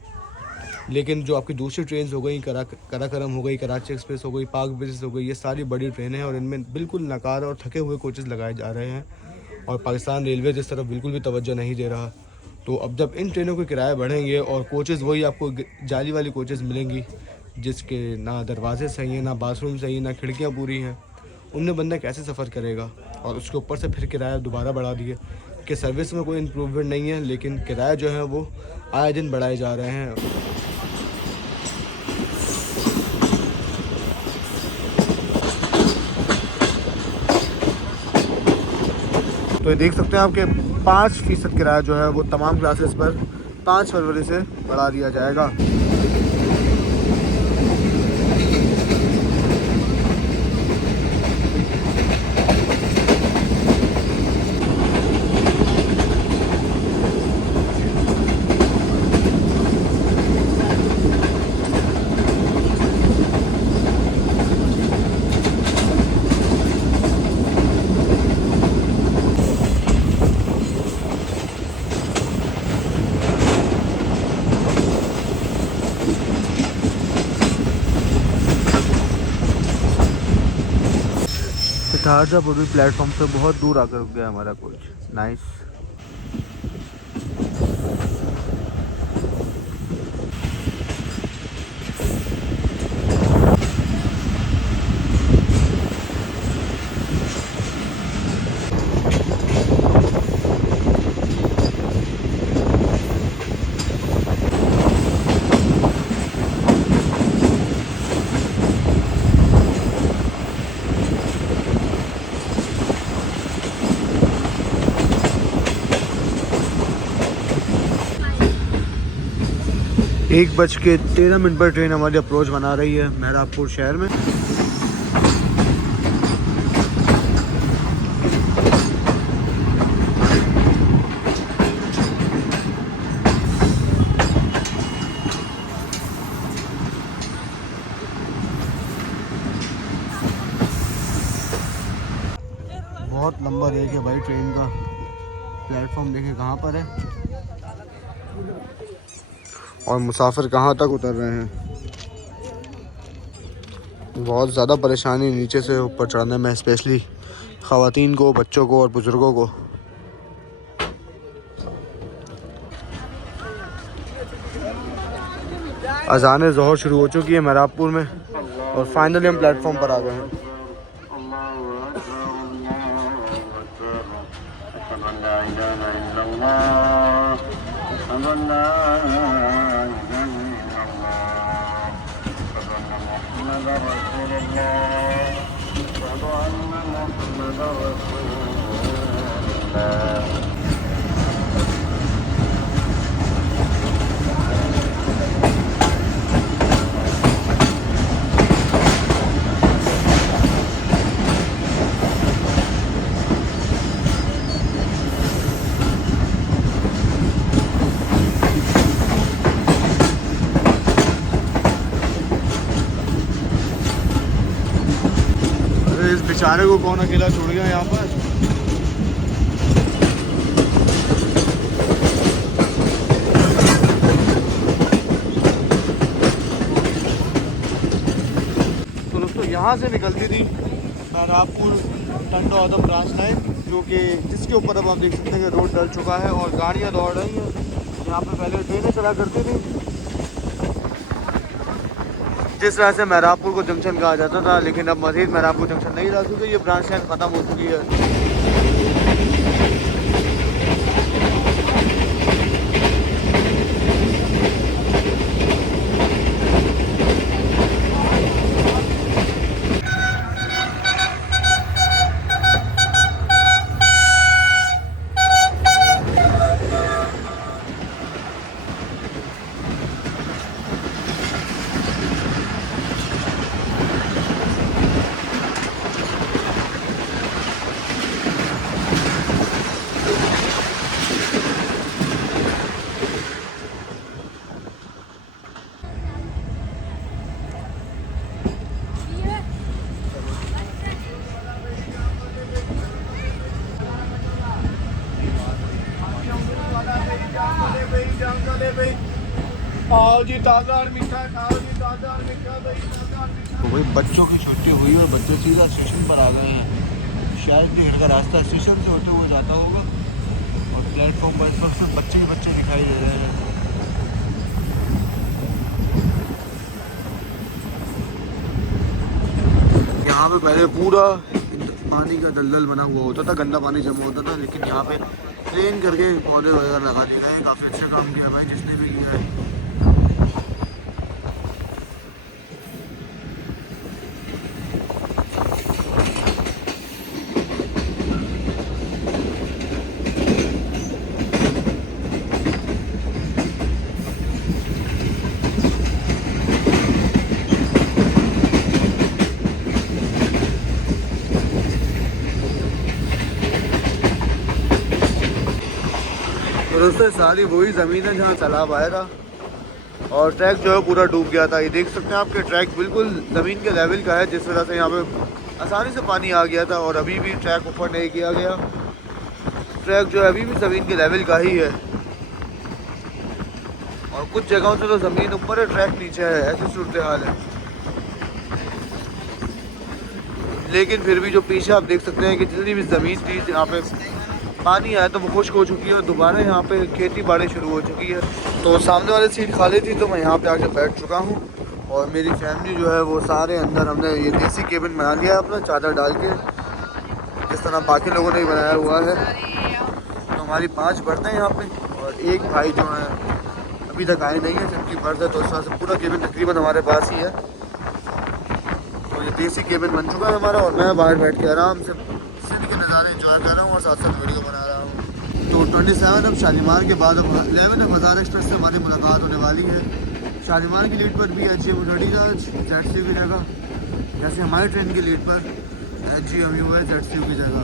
लेकिन जो आपकी दूसरी ट्रेन हो गई, कराकरम हो गई, कराची एक्सप्रेस हो गई, पाक ब्रिज हो गई, ये सारी बड़ी ट्रेनें हैं और इनमें बिल्कुल नकार और थके हुए कोचेज़ लगाए जा रहे हैं और पाकिस्तान रेलवे इस तरफ बिल्कुल भी तवज्जो नहीं दे रहा। तो अब जब इन ट्रेनों के किराए बढ़ेंगे और कोचेज़ वही आपको जाली वाली कोचेज़ मिलेंगी, जिसके ना दरवाजे सही हैं, ना बाथरूम सही है, ना खिड़कियाँ पूरी हैं, उनमें बंदा कैसे सफ़र करेगा। और उसके ऊपर से फिर किराया दोबारा बढ़ा दिए कि सर्विस में कोई इम्प्रूवमेंट नहीं है, लेकिन किराया जो है वो आए दिन बढ़ाए जा रहे हैं। तो ये देख सकते हैं आपके 5% किराया जो है वो तमाम क्लासेस पर 5 फरवरी से बढ़ा दिया जाएगा। शारजापुरी प्लेटफॉर्म से बहुत दूर आकर रुक गया हमारा कोच। नाइस। एक बज के 13 मिनट पर ट्रेन हमारी अप्रोच बना रही है मेहराबपुर शहर में। बहुत लंबा रेक है भाई ट्रेन का। प्लेटफॉर्म देखें कहाँ पर है और मुसाफिर कहाँ तक उतर रहे हैं। बहुत ज़्यादा परेशानी नीचे से ऊपर चढ़ने में, स्पेशली ख़वातीन को, बच्चों को और बुज़ुर्गों को। अज़ान ज़ोहर शुरू हो चुकी है मेहराबपुर में और फाइनली हम प्लेटफॉर्म पर आ गए हैं। इस बेचारे को कौन अकेला छोड़ गया यहाँ पर। तो दोस्तों यहाँ से निकलती थी मेहराबपुर टंडो आदम ब्रांच लाइन, जो कि जिसके ऊपर अब आप देख सकते हैं कि रोड डल चुका है और गाड़ियाँ दौड़ रही हैं। यहाँ पे पहले ट्रेनें चला करती थी, जिस तरह से मेहराबपुर को जंक्शन कहा जाता था, लेकिन अब मज़ीद मेहराबपुर जंक्शन नहीं रहा क्योंकि ये ब्रांच लाइन ख़त्म हो चुकी है। खाओ जी ताज़ा और मीठा, खाओ जी ताज़ा और मीठा, भाई ताज़ा और मीठा। तो भाई बच्चों की छुट्टी हुई और बच्चे सीधा स्टेशन पर आ गए हैं। शायद टिकट का रास्ता स्टेशन से होते हुए जाता होगा और प्लेटफॉर्म पर इस वक्त सिर्फ बच्चे ही बच्चे दिखाई दे रहे हैं। यहाँ पे पहले पूरा पानी का दलदल बना हुआ होता था, गंदा पानी जमा होता था, लेकिन यहाँ पे क्लीन करके पौधे वगैरह लगा दिए गए। काफ़ी अच्छा काम किया भाई जिसने भी किया है। और दोस्तों सारी वही ज़मीन है जहाँ तालाब आया था और ट्रैक जो है पूरा डूब गया था। ये देख सकते हैं आपके ट्रैक बिल्कुल ज़मीन के लेवल का है, जिस वजह से यहाँ पे आसानी से पानी आ गया था। और अभी भी ट्रैक ऊपर नहीं किया गया, ट्रैक जो है अभी भी ज़मीन के लेवल का ही है। और कुछ जगहों से तो ज़मीन ऊपर है, ट्रैक नीचे है, ऐसी सूरत हाल है। लेकिन फिर भी जो पीछे आप देख सकते हैं कि जितनी भी ज़मीन थी यहाँ पे पानी आया तो वो खुश्क हो चुकी है और दोबारा यहाँ पे खेती बाड़ी शुरू हो चुकी है। तो सामने वाली सीट खाली थी तो मैं यहाँ पे आके बैठ चुका हूँ और मेरी फैमिली जो है वो सारे अंदर, हमने ये देसी केबिन बना लिया है अपना चादर डाल के, जिस तरह बाकी लोगों ने बनाया हुआ है। तो हमारी 5 बर्थ हैं यहाँ पे और एक भाई जो है अभी तक आए नहीं है, जिनकी बर्थ है। तो इस तरह से पूरा केबिन तकरीबन हमारे पास ही है। तो ये देसी केबिन बन चुका है हमारा और मैं बाहर बैठ के आराम से सिटी के नज़ारे एंजॉय कर रहा हूँ और साथ साथ वीडियो बना रहा हूँ। तो 27 अब शालीमार के बाद अब 11 अब हज़ार एक्सप्रेस से हमारी मुलाकात होने वाली है। शालीमार की लीड पर भी HGM30 आज ZCU की जगह, जैसे हमारी ट्रेन की लीड पर HGMU है ZCU की जगह।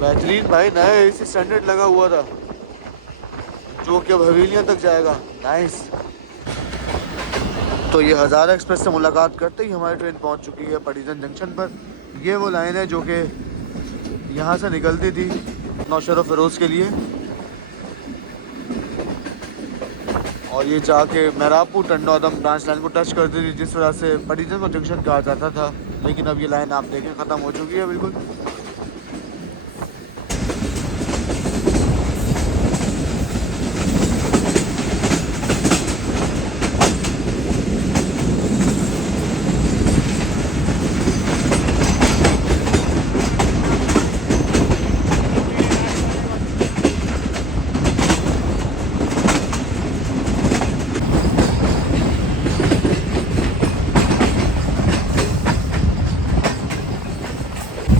बेहतरीन भाई, नया AC स्टैंडर्ड लगा हुआ था जो कि अब हवेलियाँ तक जाएगा। नाइस। तो ये हज़ारा एक्सप्रेस से मुलाकात करते ही हमारी ट्रेन पहुंच चुकी है पडीजन जंक्शन पर। ये वो लाइन है जो कि यहाँ से निकलती थी नौशहरा फिरोज़ के लिए और ये जाके मेहराबपुर टंडौदम ब्रांच लाइन को टच करती थी, जिस वजह से पडीजन को जंक्शन कहा जाता था। लेकिन अब ये लाइन आप देखें ख़त्म हो चुकी है बिल्कुल।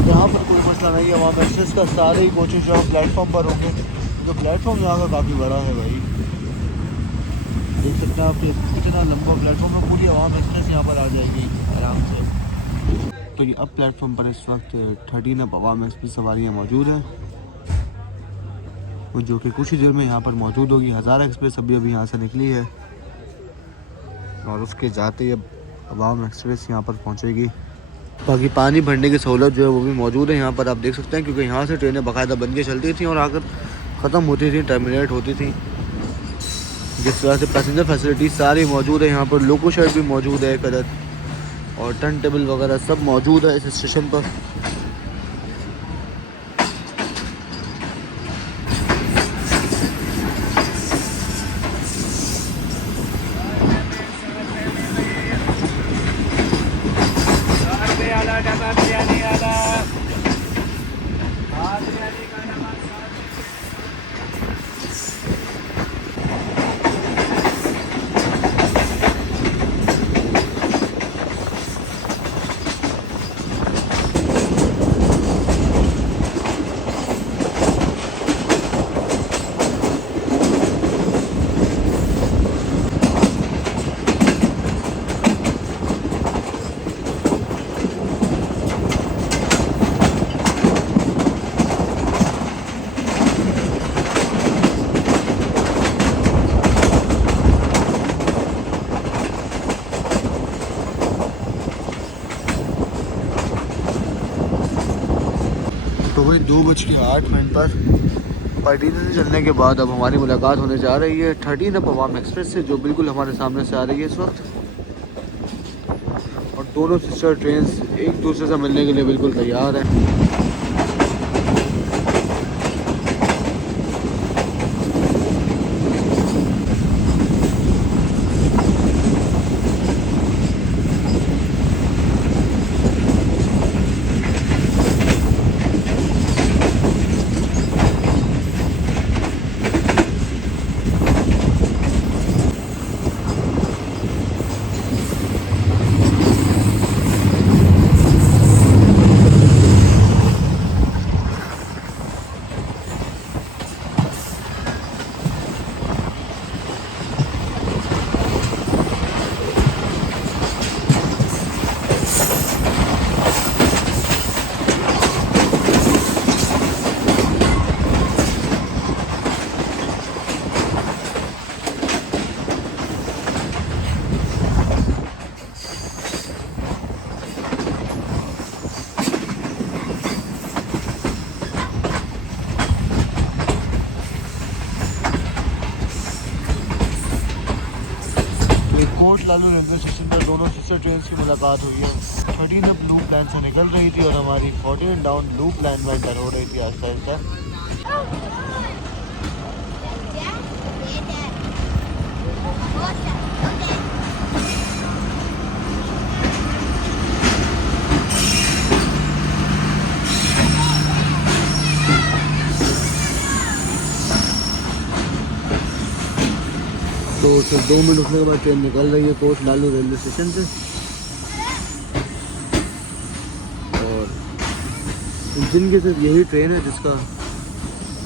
यहाँ पर कोई मसला नहीं है, वहाँ पर एक्सेस का सारे ही कोचेज जो प्लेटफॉर्म पर होंगे। जो प्लेटफॉर्म यहाँ का काफ़ी बड़ा है भाई, देख सकते हैं आप कि कितना लंबा प्लेटफॉर्म है। पूरी आवाम एक्सप्रेस यहाँ पर आ जाएगी आराम से। तो ये अब प्लेटफॉर्म पर इस वक्त 13 अब आवाम एक्सप्रेस सवारियाँ मौजूद हैं, वो जो कि कुछ ही देर में यहाँ पर मौजूद होगी। हज़ारा एक्सप्रेस अभी यहाँ से निकली है और उसके जाते ही अब आवाम एक्सप्रेस यहाँ पर पहुँचेगी। बाकी पानी भरने की सहूलत जो है वो भी मौजूद है यहाँ पर, आप देख सकते हैं, क्योंकि यहाँ से ट्रेनें बाकायदा बन के चलती थी और आकर ख़त्म होती थी, टर्मिनेट होती थी। जिस तरह से पैसेंजर फैसिलिटी सारी मौजूद है यहाँ पर। लोको शेड भी मौजूद है एक अदद और टर्न टेबल वगैरह सब मौजूद है इस स्टेशन पर। तो वही 2:08 पर पटना से चलने के बाद अब हमारी मुलाकात होने जा रही है 13 अप अवाम एक्सप्रेस से, जो बिल्कुल हमारे सामने से आ रही है इस वक्त। और दोनों सिस्टर ट्रेन्स एक दूसरे से मिलने के लिए बिल्कुल तैयार हैं। कोट लालू रेलवे स्टेशन पर दोनों सिस्टर ट्रेन की मुलाकात हुई है। 13 अप लूप लाइन से निकल रही थी और हमारी 14 डाउन लूप लाइन में एंटर हो रही थी आहिस्ता आहिस्ता। तो सिर्फ 2 मिनट रुकने के बाद ट्रेन निकल रही है कोट लालू रेलवे स्टेशन से। और इंजन की सिर्फ यही ट्रेन है जिसका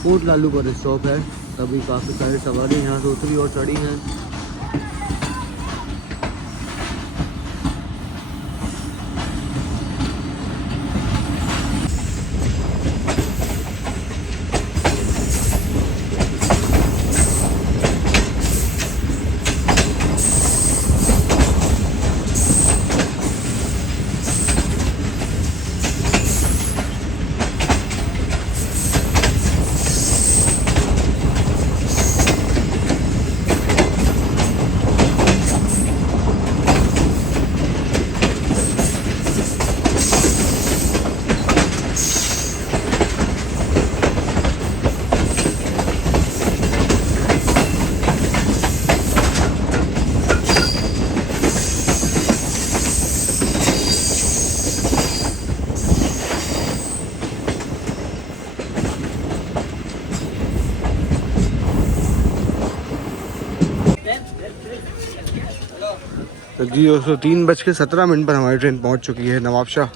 कोट लालू पर स्टॉप है। अभी काफ़ी सारी सवारी यहाँ से उतरी और चढ़ी हैं। तो जी दोस्तों 3:17 पर हमारी ट्रेन पहुंच चुकी है नवाबशाह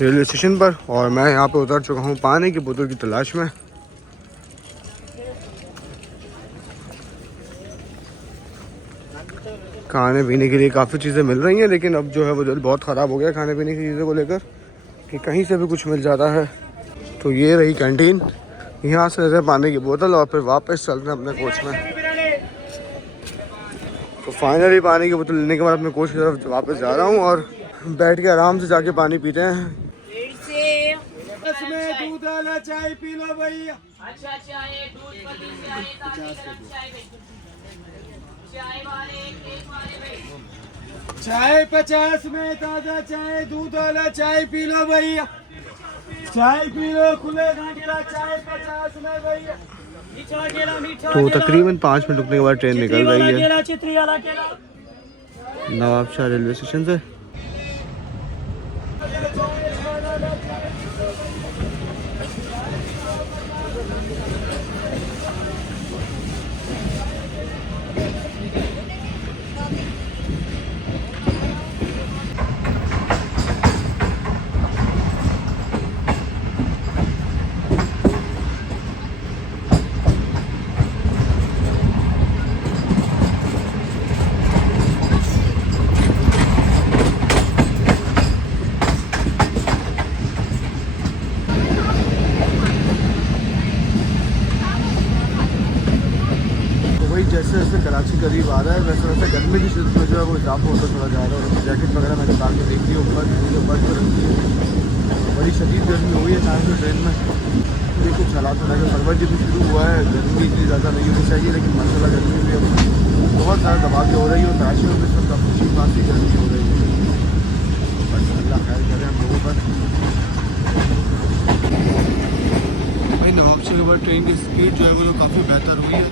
रेलवे स्टेशन पर और मैं यहाँ पे उतर चुका हूँ पानी की बोतल की तलाश में। खाने पीने के लिए काफ़ी चीज़ें मिल रही हैं, लेकिन अब जो है वो दिल बहुत ख़राब हो गया खाने पीने की चीज़ों को लेकर कि कहीं से भी कुछ मिल जाता है। तो ये रही कैंटीन, यहाँ से लेते पानी की बोतल और फिर वापस चलते हैं अपने कोच में। तो फाइनली पानी की बोतल लेने के बाद अपने कोच की तरफ वापस जा रहा हूँ और बैठ के आराम से जाके पानी पीते हैं। इसमें दूध वाला चाय पी लो भैया। अच्छा चाय दूध पत्ती से आए ताकि गरम चाय चाय वाले एक वाले भाई चाय 50 में ताजा चाय दूध वाला चाय पी लो भैया। चाय पी लो खुले घाटेला चाय 50 में भैया। तो तकरीबन 5 मिनट रुकने के बाद ट्रेन निकल रही है नवाबशाह रेलवे स्टेशन से। जैसे जैसे कराची करीब आ रहा है वैसे वैसे गर्मी की शिद्दत में जो है वो इजाफा होता थोड़ा जा रहा है। और जैकेट वगैरह मैंने कार में देख ली ऊपर ऊपर जो रखी है बड़ी शदीद गर्मी हो गई है अचानक से ट्रेन में। ये कुछ हालात होना है, फरवरी भी शुरू हुआ है, गर्मी इतनी ज़्यादा नहीं होनी चाहिए, लेकिन माशाल्लाह गर्मी भी अब बहुत ज़्यादा दबा के हो रही है और राशियों में सब काफ़ी काफ़ी गर्मी हो रही है। बस अल्लाह खैर करें हम लोगों पर। भाई नवाबशाह के बाद ट्रेन की स्पीड जो है वो काफ़ी बेहतर हुई है।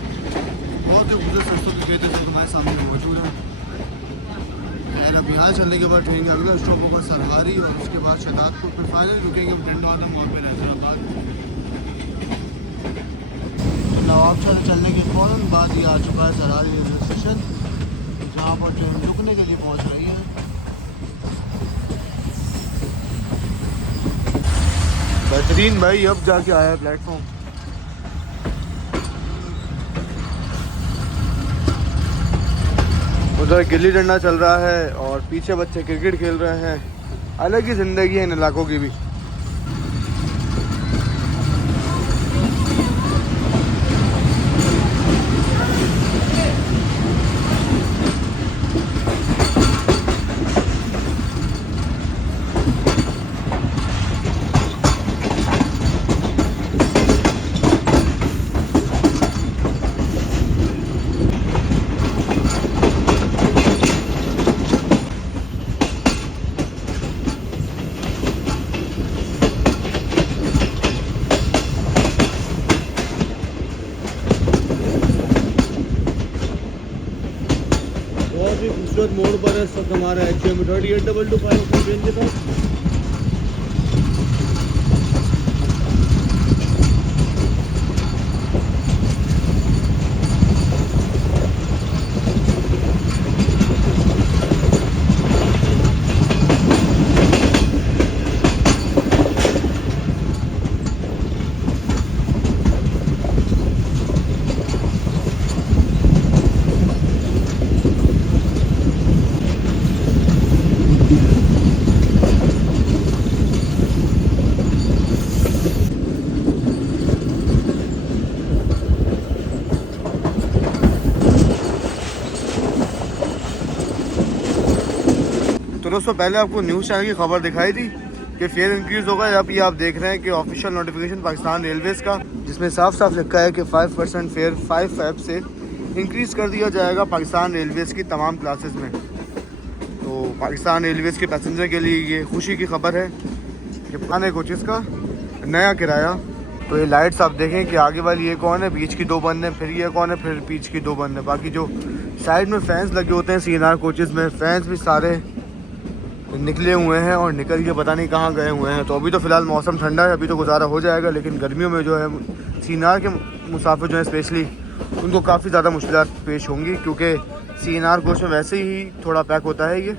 बहुत ही खूबसूरत सस्तों की गेट सब हमारे सामने मौजूद है। खैर अब यहाँ चलने के बाद ट्रेन का अगला स्टॉप होगा सरहारी और उसके बाद शहदादपुर, फिर फाइनल रुकेंगे हम टिंडो आदम वहाँ पर हैदराबाद। तो नवाबशाह से चलने के फ़ौरन बाद ये आ चुका है सरहारी रेलवे स्टेशन, जहाँ पर ट्रेन रुकने के लिए पहुँच रही है। बेहतरीन भाई, अब जाके आया है प्लेटफॉर्म। उधर गिल्ली डंडा चल रहा है और पीछे बच्चे क्रिकेट खेल रहे हैं। अलग ही ज़िंदगी है इन इलाकों की भी। बहुत ही खूबसूरत मोड़ पर है इस वक्त हमारा HM 3822 अपनी ट्रेन के साथ। तो दोस्तों पहले आपको न्यूज़ चैनल की खबर दिखाई थी कि फेयर इंक्रीज़ होगा। अब ये आप देख रहे हैं कि ऑफिशियल नोटिफिकेशन पाकिस्तान रेलवेज़ का, जिसमें साफ साफ लिखा है कि 5% फेयर 5 फ़रवरी से इंक्रीज़ कर दिया जाएगा पाकिस्तान रेलवेज़ की तमाम क्लासेस में। तो पाकिस्तान रेलवेज़ के पैसेंजर के लिए ये खुशी की खबर है कि पुराने कोचेस का नया किराया। तो ये लाइट्स आप देखें कि आगे वाली ये कौन है, बीच की दो बंद है, फिर ये कौन है, फिर बीच की दो बंद है। बाकी जो साइड में फैंस लगे होते हैं CNR कोचेज़ में, फैंस भी सारे निकले हुए हैं और निकल के पता नहीं कहाँ गए हुए हैं। तो अभी तो फ़िलहाल मौसम ठंडा है, अभी तो गुजारा हो जाएगा, लेकिन गर्मियों में जो है CNR के मुसाफिर जो है स्पेशली उनको काफ़ी ज़्यादा मुश्किलात पेश होंगी, क्योंकि CNR कोच में वैसे ही थोड़ा पैक होता है ये,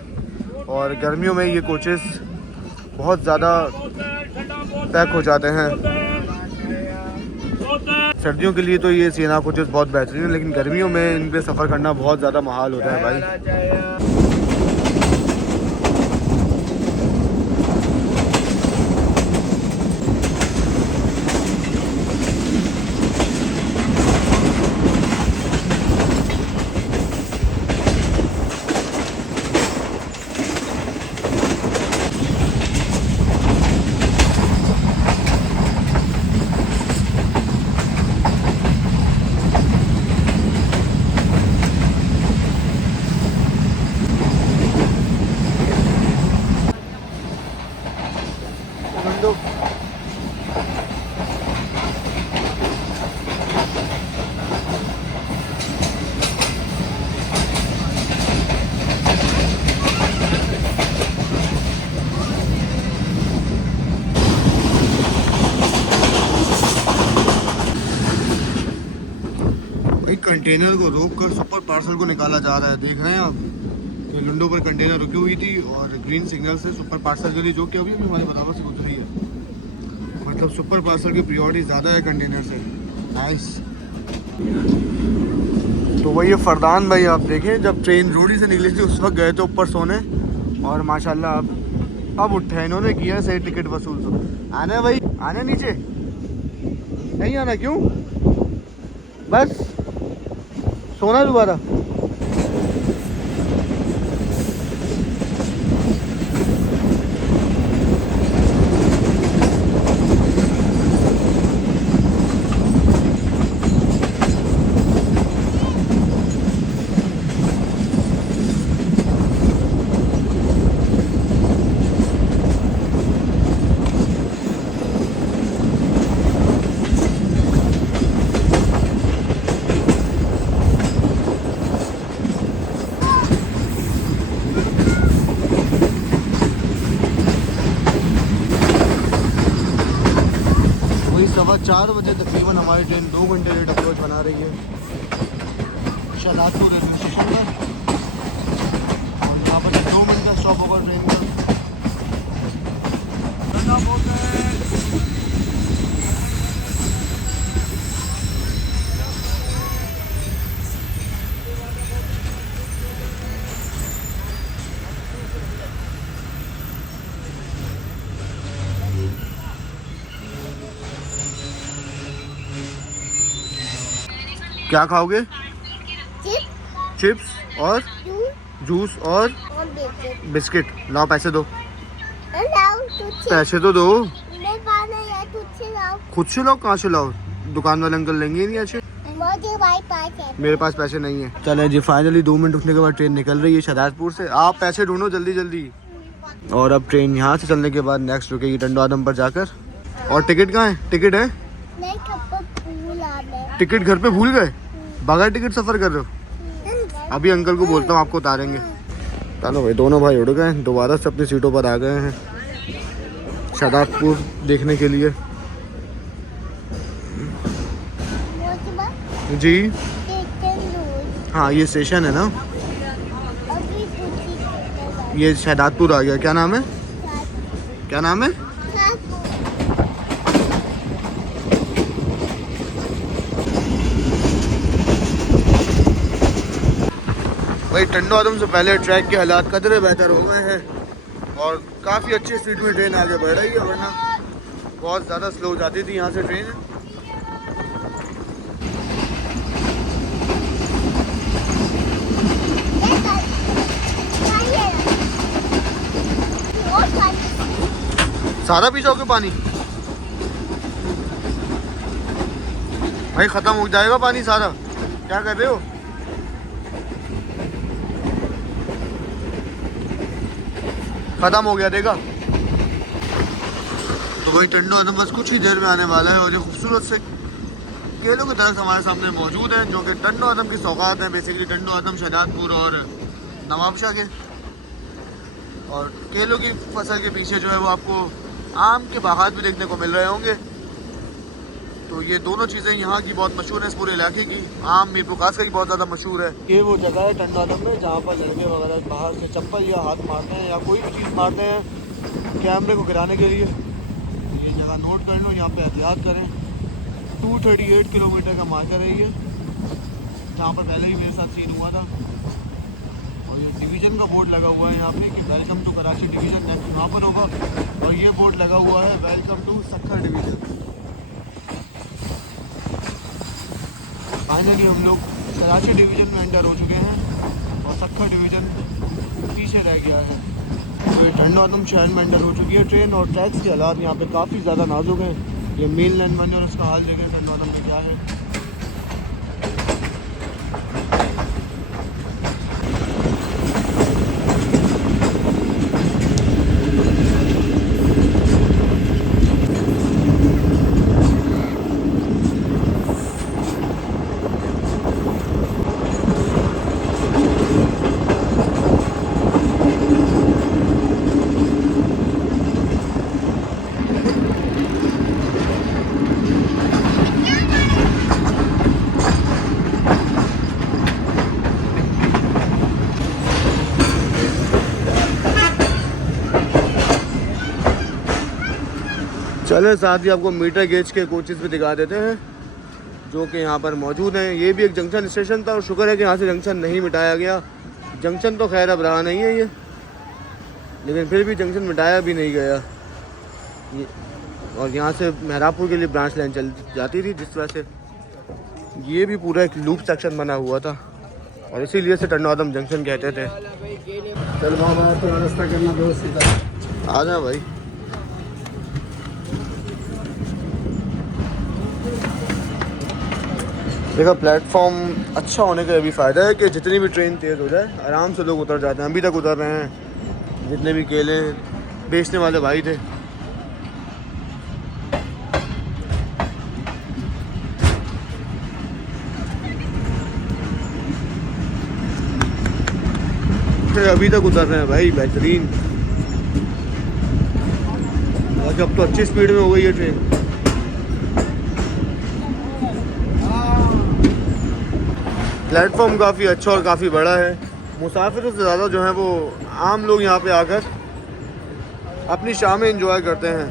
और गर्मियों में ये कोचेस बहुत ज़्यादा पैक हो जाते हैं। सर्दियों के लिए तो ये CNR कोचेस बहुत बेहतरीन है, लेकिन गर्मियों में इन पर सफ़र करना बहुत ज़्यादा महाल होता है भाई। कंटेनर को रोककर सुपर पार्सल को निकाला जा रहा है। देख रहे हैं आप कि लुंडो पर कंटेनर रुकी हुई थी और ग्रीन सिग्नल से सुपर पार्सल के लिए, जो कि अभी भी हमारे बराबर से गुजरी है। मतलब सुपर पार्सल की प्रायोरिटी ज़्यादा है कंटेनर से। नाइस। तो वही फरदान भाई, आप देखें जब ट्रेन रोडी से निकली थी उस वक्त गए थे ऊपर सोने, और माशाल्लाह अब उठे इन्होंने किया सही टिकट वसूल। तो आना भाई, आना नीचे, नहीं आना क्यों, बस सोना दोबारा। 4:15 तकरीबन हमारी ट्रेन 2 घंटे लेट अप्रोच बना रही है शहनाजपुर रेलवे स्टेशन पर। और यहाँ पर 2 मिनट का स्टॉप होगा ट्रेन का। क्या खाओगे? चिप्स और जूस और बिस्किट। लाओ पैसे दो। पैसे तो दो। खुद से लाओ। कहाँ से लाओ? दुकान वाले अंकल लेंगे ही नहीं ऐसे। मेरे पास पैसे नहीं है। चले जी, फाइनली 2 मिनट रुकने के बाद ट्रेन निकल रही है शहनाजपुर से। आप पैसे ढूंढो जल्दी जल्दी। और अब ट्रेन यहाँ से चलने के बाद नेक्स्ट रुकेगी टंडो आदम पर जाकर। और टिकट कहाँ है? टिकट है? टिकट घर पे भूल गए? बगैर टिकट सफर कर रहे हो? अभी अंकल को बोलता हूँ, आपको उतारेंगे। चलो भाई, दोनों भाई उड़ गए, दोबारा से अपनी सीटों पर आ गए हैं शहनाजपुर देखने के लिए। जी हाँ, ये स्टेशन है ना, ये शहनाजपुर आ गया। क्या नाम है? क्या नाम है? भाई टंडो आदम से पहले ट्रैक के हालात कदरे बेहतर हो गए हैं और काफ़ी अच्छी स्पीड में ट्रेन आगे बढ़ रही है, वरना बहुत ज़्यादा स्लो जाती थी यहाँ से ट्रेन। सारा पी जाओगे पानी? भाई ख़त्म हो जाएगा पानी सारा। क्या कर रहे हो? खत्म हो गया, देखा? तो भाई टंडो आदम बस कुछ ही देर में आने वाला है और ये खूबसूरत से केलों के दरख्त हमारे सामने मौजूद हैं, जो कि टंडो आदम की सौगात हैं। बेसिकली टंडो आदम शहनाजपुर और नवाबशाह के। और केलों की फसल के पीछे जो है वो आपको आम के बागात भी देखने को मिल रहे होंगे। तो ये दोनों चीज़ें यहाँ की बहुत मशहूर हैं, इस पूरे इलाके की। आम मीर बुकास का की बहुत ज़्यादा मशहूर है। ये वो जगह है टंडो आदम में जहाँ पर लड़के वगैरह बाहर से चप्पल या हाथ मारते हैं या कोई भी चीज़ मारते हैं कैमरे को गिराने के लिए। ये जगह नोट कर लो, यहाँ पे एहतियात करें। 238 किलोमीटर का मार्कर है ये, जहाँ पर पहले ही मेरे साथ सीन हुआ था। और ये डिवीज़न का बोर्ड लगा हुआ है यहाँ पे कि welcome to Karachi division, next यहाँ पर होगा। और ये बोर्ड लगा हुआ है welcome to Sukkur division. Finally हम लोग कराची डिवीज़न में एंटर हो चुके हैं और सक्खर डिवीज़न पीछे रह गया है। तो ये टंडो आदम शहर में एंटर हो चुकी है ट्रेन। और ट्रैक्स के हालात यहाँ पे काफ़ी ज़्यादा नाजुक हैं। ये मेन लाइन बने और उसका हाल देखें टंडो आदम में क्या है। चले साथ ही आपको मीटर गेज के कोचेस भी दिखा देते हैं जो कि यहाँ पर मौजूद हैं। ये भी एक जंक्शन स्टेशन था और शुक्र है कि यहाँ से जंक्शन नहीं मिटाया गया। जंक्शन तो खैर अब रहा नहीं है ये, लेकिन फिर भी जंक्शन मिटाया भी नहीं गया। और यहाँ से मेहरापुर के लिए ब्रांच लाइन चल जाती थी, जिस वजह से ये भी पूरा एक लूप सेक्शन बना हुआ था और इसीलिए से टंडो आदम जंक्शन कहते थे। चल बाबा थोड़ा रास्ता करना दोस्त सीधा। आ जा भाई। देखा, प्लेटफॉर्म अच्छा होने का भी फ़ायदा है कि जितनी भी ट्रेन तेज़ हो जाए आराम से लोग उतर जाते हैं। अभी तक उतर रहे हैं जितने भी केले बेचने वाले भाई थे। अभी तक उतर रहे हैं भाई, बेहतरीन। अब तो अच्छी स्पीड में हो गई है ट्रेन। प्लेटफॉर्म काफ़ी अच्छा और काफ़ी बड़ा है। मुसाफिरों से ज़्यादा जो है वो आम लोग यहाँ पे आकर अपनी शामें एंजॉय करते हैं।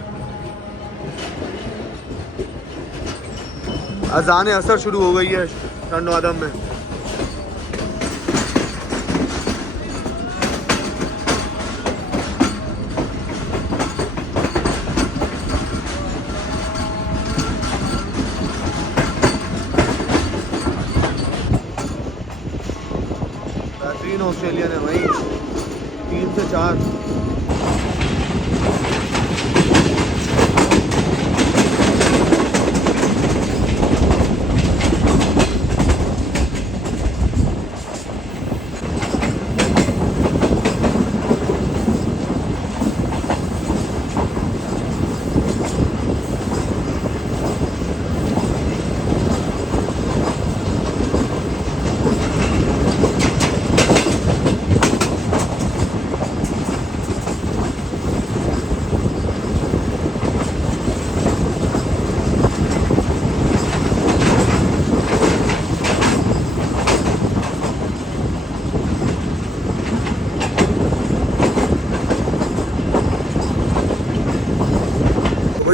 अज़ान असर शुरू हो गई है टंडो आदम में। बेहतरीन ऑस्ट्रेलियन है भाई, 3 से 4।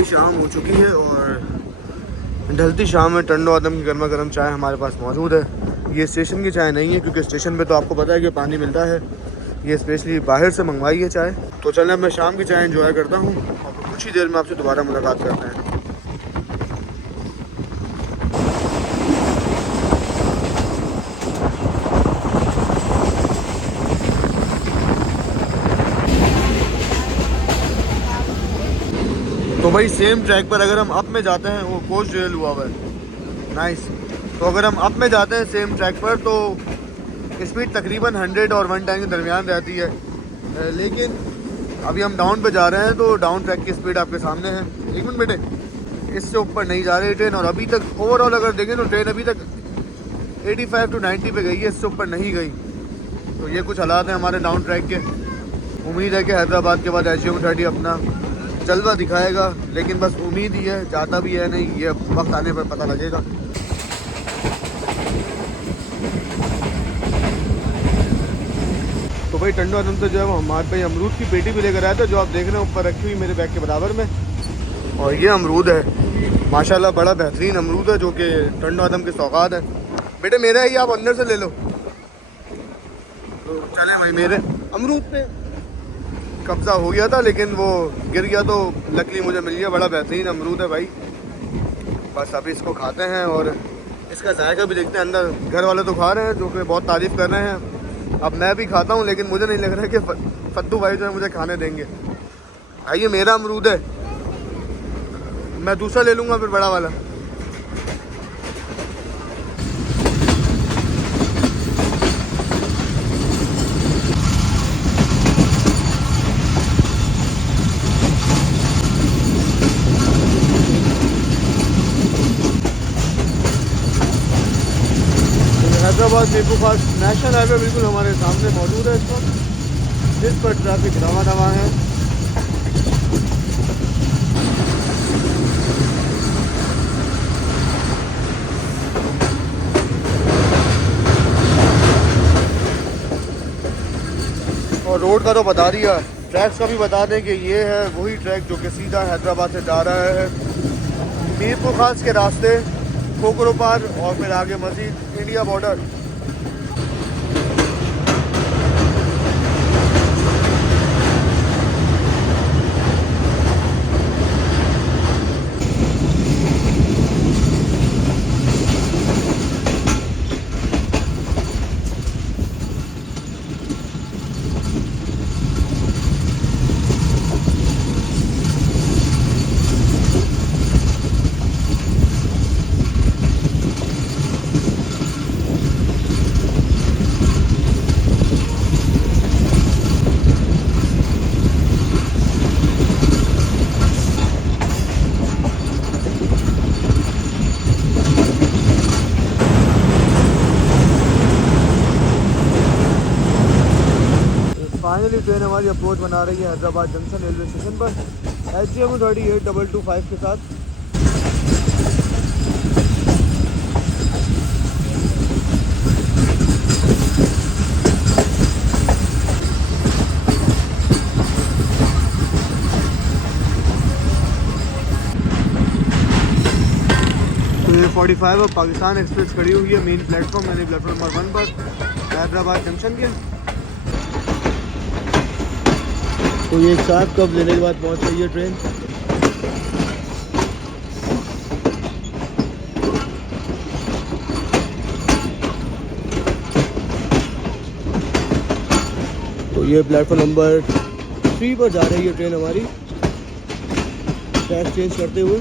शाम हो चुकी है और ढलती शाम में टंडो आदम की गर्मा गर्म चाय हमारे पास मौजूद है। ये स्टेशन की चाय नहीं है क्योंकि स्टेशन पे तो आपको पता है कि पानी मिलता है, ये स्पेशली बाहर से मंगवाई है चाय। तो चलें मैं शाम की चाय एंजॉय करता हूँ और कुछ ही देर में आपसे दोबारा मुलाकात करते हैं। तो भाई सेम ट्रैक पर अगर हम अप में जाते हैं, वो कोच रेल हुआ हुआ है, नाइस। तो अगर हम अप में जाते हैं सेम ट्रैक पर तो स्पीड तकरीबन 100 और 110 के दरमियान रहती है, लेकिन अभी हम डाउन पे जा रहे हैं तो डाउन ट्रैक की स्पीड आपके सामने है। एक मिनट बेटे, इससे ऊपर नहीं जा रही ट्रेन, और अभी तक ओवरऑल अगर देखें तो ट्रेन अभी तक 85 to 90 पे गई है, इससे ऊपर नहीं गई। तो ये कुछ हालात हैं हमारे डाउन ट्रैक के। उम्मीद है कि हैदराबाद के बाद SGM30 अपना जलवा दिखाएगा, लेकिन बस उम्मीद ही है, जाता भी है नहीं, ये वक्त आने पर पता लगेगा। तो भाई टंडो आदम से जो है वो हमारे भाई अमरूद की पेटी भी लेकर आया था, जो आप देख रहे हैं ऊपर रखी हुई मेरे बैग के बराबर में। और ये अमरूद है माशाल्लाह, बड़ा बेहतरीन अमरूद है जो कि टंडो आदम की सौगात है। बेटे मेरा है, ये आप अंदर से ले लो। तो चले भाई, मेरे अमरूद पे कब्ज़ा हो गया था लेकिन वो गिर गया तो लकली मुझे मिल गया। बड़ा बेहतरीन अमरूद है भाई, बस अभी इसको खाते हैं और इसका जायका भी देखते हैं। अंदर घर वाले तो खा रहे हैं जो कि बहुत तारीफ़ कर रहे हैं, अब मैं भी खाता हूँ, लेकिन मुझे नहीं लग रहा है कि फद्दू भाई जो है मुझे खाने देंगे। भाई ये मेरा अमरूद है, मैं दूसरा ले लूँगा फिर बड़ा वाला। हैदराबाद टीपू खास नेशनल हाईवे बिल्कुल हमारे सामने मौजूद है इस वक्त, जिस पर ट्रैफिक रवा रवा है। और रोड का तो बता दिया, ट्रैक्स का भी बता दें कि ये है वही ट्रैक जो कि सीधा हैदराबाद से जा रहा है मीरपुर खास के रास्ते, खोखरो पार और फिर आगे मजीद इंडिया बॉर्डर। फाइनली ट्रेन हमारी अप्रोच बना रही है हैदराबाद जंक्शन रेलवे स्टेशन पर SGM 38225 के साथ। 45 और पाकिस्तान एक्सप्रेस खड़ी हुई है मेन प्लेटफॉर्म यानी प्लेटफॉर्म नंबर 1 पर हैदराबाद जंक्शन के। तो ये 7 कप लेने के बाद पहुंच रही है ट्रेन। तो ये प्लेटफॉर्म नंबर 3 पर जा रही है ट्रेन हमारी ट्रैक चेंज करते हुए।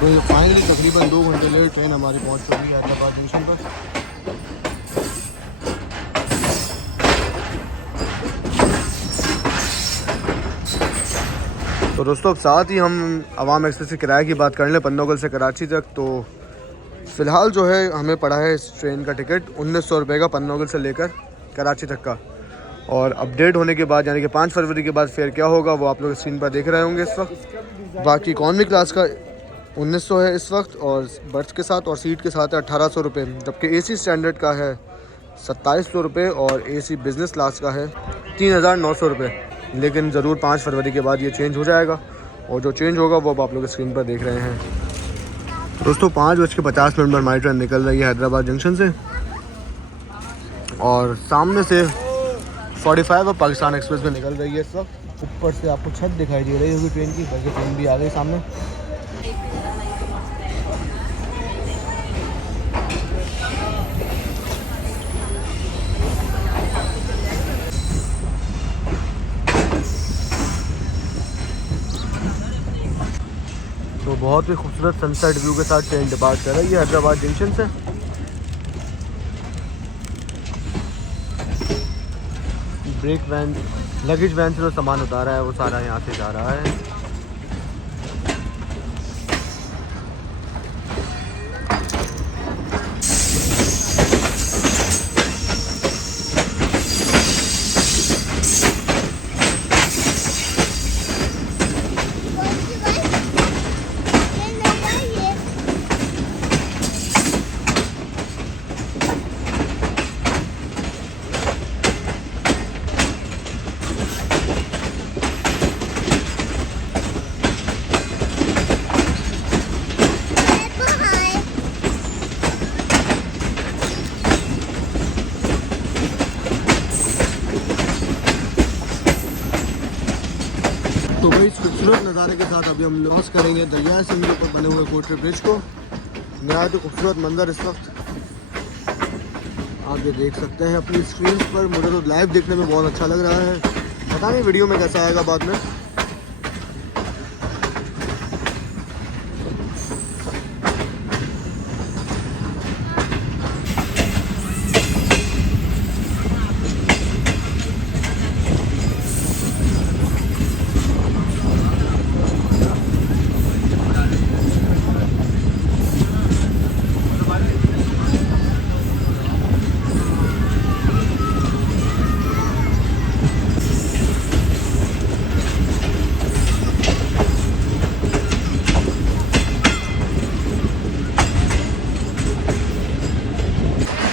तो फाइनली तकरीबन 2 घंटे लेट ट्रेन हमारी पहुंच चुकी है हैदराबाद जंक्शन पर। तो दोस्तों अब साथ ही हम अवाम एक्सप्रेस के किराए की बात कर लें पन्नोगल से कराची तक। तो फ़िलहाल जो है हमें पड़ा है इस ट्रेन का टिकट 1900 रुपये का पन्नोगल से लेकर कराची तक का। और अपडेट होने के बाद यानी कि 5 फरवरी के बाद फेयर क्या होगा वो आप लोग स्क्रीन पर देख रहे होंगे इस वक्त। बाकी इकॉनमी क्लास का 1900 है इस वक्त और बर्थ के साथ और सीट के साथ है 1800 रुपये, जबकि एसी स्टैंडर्ड का है 2700 रुपये और एसी बिज़नेस क्लास का है 3900 रुपये। लेकिन ज़रूर 5 फरवरी के बाद ये चेंज हो जाएगा और जो चेंज होगा वो आप लोग स्क्रीन पर देख रहे हैं। दोस्तों 5:50 पर हमारी ट्रेन निकल रही है हैदराबाद जंक्शन से और सामने से 45 और पाकिस्तान एक्सप्रेस में निकल रही है इस वक्त। ऊपर से आपको छत दिखाई दे रही होगी ट्रेन की, बल्कि ट्रेन भी आ गई सामने। तो बहुत ही खूबसूरत सनसेट व्यू के साथ ट्रेन डिपार्ट कर रही है हैदराबाद जंक्शन से। ब्रेक वैन लगेज वैन से जो सामान उतारा है वो सारा यहाँ से जा रहा है। तो भाई इस खूबसूरत नज़ारे के साथ अभी हम क्रॉस करेंगे दरिया सिंह के ऊपर बने हुए कोटरे ब्रिज को। नहायत खूबसूरत मंजर इस वक्त आप ये देख सकते हैं अपनी स्क्रीन पर। मुझे तो लाइव देखने में बहुत अच्छा लग रहा है, पता नहीं वीडियो में कैसा आएगा बाद में।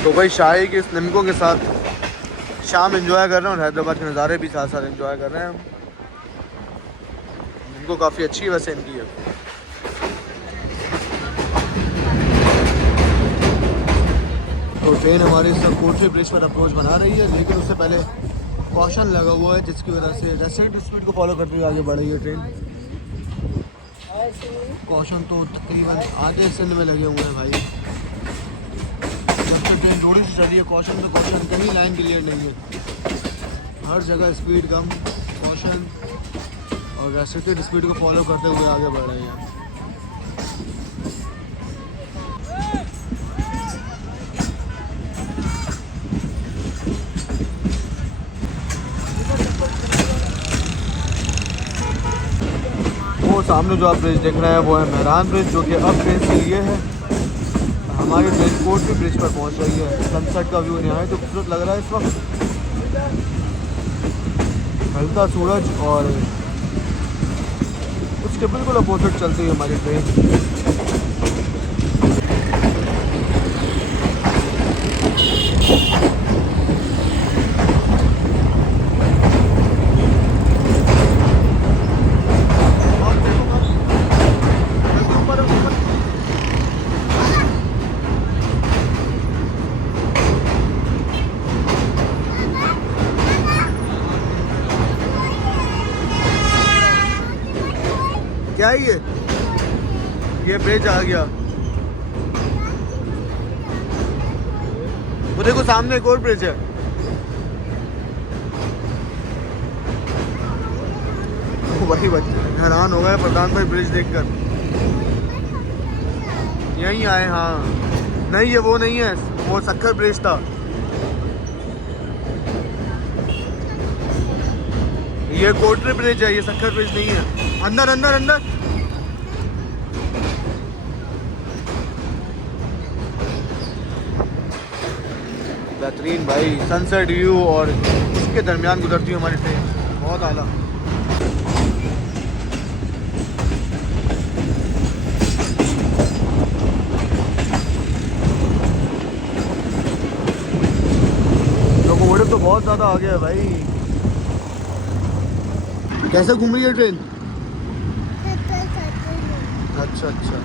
तो भाई शाही के इस निमकों के साथ शाम एंजॉय कर रहे हैं और हैदराबाद के नज़ारे भी साथ साथ एंजॉय कर रहे हैं हम। निमको काफ़ी अच्छी है वैसे इनकी है। तो ट्रेन हमारे इस कोटरे ब्रिज पर अप्रोच बना रही है, लेकिन उससे पहले कॉशन लगा हुआ है जिसकी वजह से रेस्टेंट स्पीड को फॉलो करते हुए आगे बढ़ रही है ट्रेन। कॉशन तो तकरीबन आधे सेकंड में लगे हुए हैं भाई। जब से ट्रेन थोड़ी सी चली है कॉशन पे कॉशन, कहीं लाइन क्लियर नहीं है। हर जगह स्पीड कम, कॉशन और रेस्ट्रिक्टेड स्पीड को फॉलो करते हुए आगे बढ़ रहे हैं। वो सामने जो आप ब्रिज देख रहे हैं वो है मेहरान ब्रिज, जो कि अब ट्रेन के लिए है। हमारी ट्रेन कोटली ब्रिज पर पहुंच रही है। सनसेट का व्यू नहायत तो खूबसूरत लग रहा है इस वक्त। ढलता सूरज और उसके बिल्कुल अपोजिट चलती है हमारी ट्रेन। क्या है ये ब्रिज आ गया। वो देखो सामने एक और ब्रिज है। वही बच्चे हैरान हो गए प्रधान भाई ब्रिज देखकर। यहीं आए, हाँ नहीं ये वो नहीं है, वो सक्खर ब्रिज था। ये कोटरी ब्रिज है, ये सक्खर ब्रिज नहीं है। अंदर अंदर अंदर बेहतरीन भाई सनसेट व्यू और इसके दरमियान गुजरती है हमारी ट्रेन, बहुत आला। लोकोमोटिव तो बहुत ज़्यादा आ गया है भाई। कैसे घूम रही है ट्रेन? अच्छा अच्छा,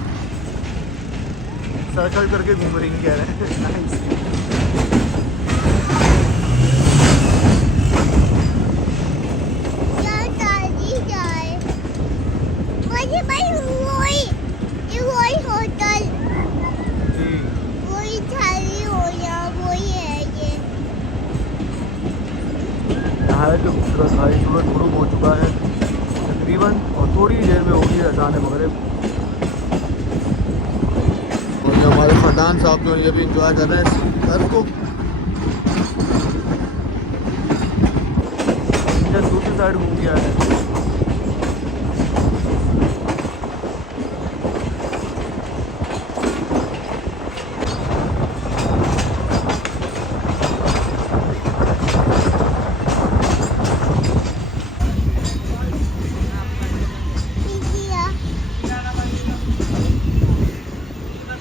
सर्कल करके घूम रही है कह रहे हैं। जो खूबसूरत भाई सूरज गुरूब हो चुका है तकरीबन, और थोड़ी देर में होगी अज़ान मगरिब। और जो हमारे फरदान साहब जो ये भी इंजॉय कर रहे हैं घर को। दूसरी साइड घूम गया है।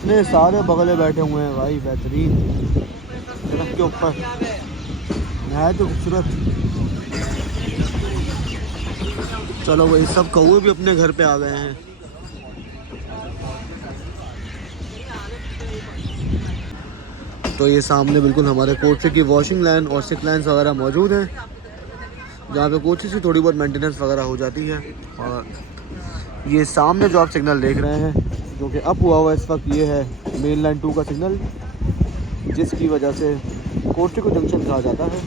इतने सारे बगले बैठे हुए हैं भाई, बेहतरीन सड़क के ऊपर नहायत तो खूबसूरत। चलो भाई सब कौवे भी अपने घर पे आ गए हैं। तो ये सामने बिल्कुल हमारे कोचे की वॉशिंग लाइन और सिक लाइन्स वगैरह मौजूद हैं, जहाँ पे कोचे से थोड़ी बहुत मेंटेनेंस वगैरह हो जाती है। और ये सामने जो आप सिग्नल देख रहे हैं जो कि अप हुआ हुआ इस वक्त, ये है मेन लाइन 2 का सिग्नल, जिसकी वजह से कोटे को जंक्शन कहा जाता है।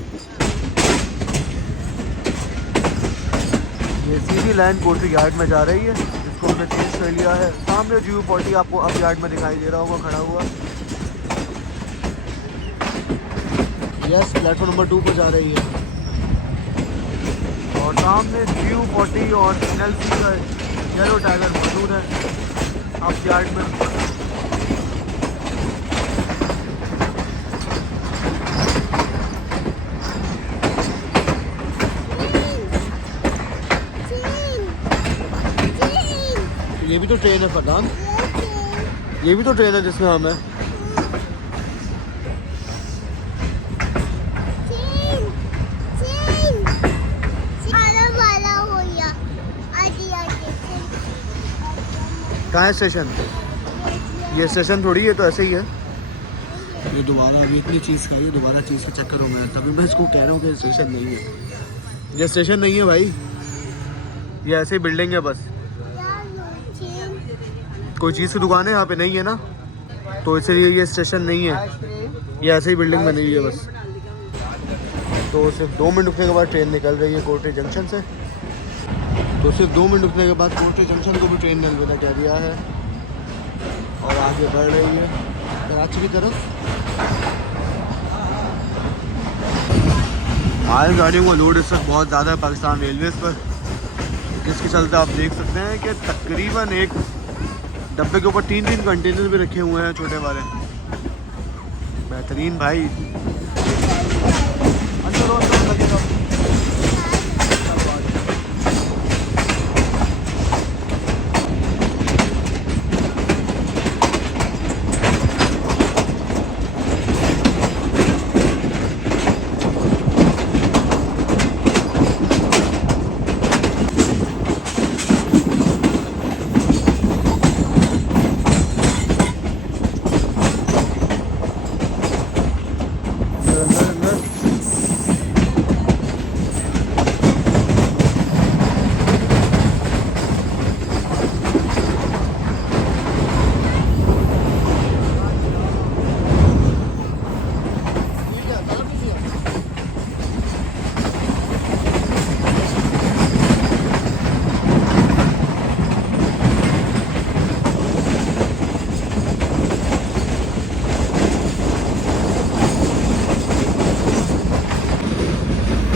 ये सीधी लाइन कोटे यार्ड में जा रही है, जिसको हमने चेंज कर लिया है। सामने GU40 आपको अब यार्ड में दिखाई दे रहा होगा खड़ा हुआ। यस, प्लेटफॉर्म नंबर 2 पर जा रही है। और सामने GU40 और NLC का येलो टाइगर मौजूद है अब यार्ड में। ये भी तो ट्रेन है फरदान, ये भी तो ट्रेन है जिसमें हम है। कहाँ है स्टेशन? ये स्टेशन थोड़ी है, तो ऐसे ही है। ये दोबारा अभी इतनी चीज़ खाई है, दोबारा चीज़ के चक्कर में, तभी मैं इसको कह रहा हूँ कि स्टेशन नहीं है। ये स्टेशन नहीं है भाई, ये ऐसे ही बिल्डिंग है बस। कोई चीज़ की दुकान है यहाँ पे नहीं है ना, तो इसलिए ये स्टेशन नहीं है, ये ऐसे ही बिल्डिंग बनी हुई है बस। तो सिर्फ 2 मिनट रुकने के बाद ट्रेन निकल रही है कोटरी जंक्शन से। तो सिर्फ 2 मिनट रुकने के बाद कोटरी जंक्शन को भी ट्रेन ने अलविदा कह दिया है और आगे बढ़ रही है कराची की तरफ। माल गाड़ियों का लोड इस वक्त बहुत ज़्यादा है पाकिस्तान रेलवेज़ पर, जिसके चलते आप देख सकते हैं कि तकरीबन एक डब्बे के ऊपर 3-3 कंटेनर भी रखे हुए हैं छोटे वाले। बेहतरीन भाई।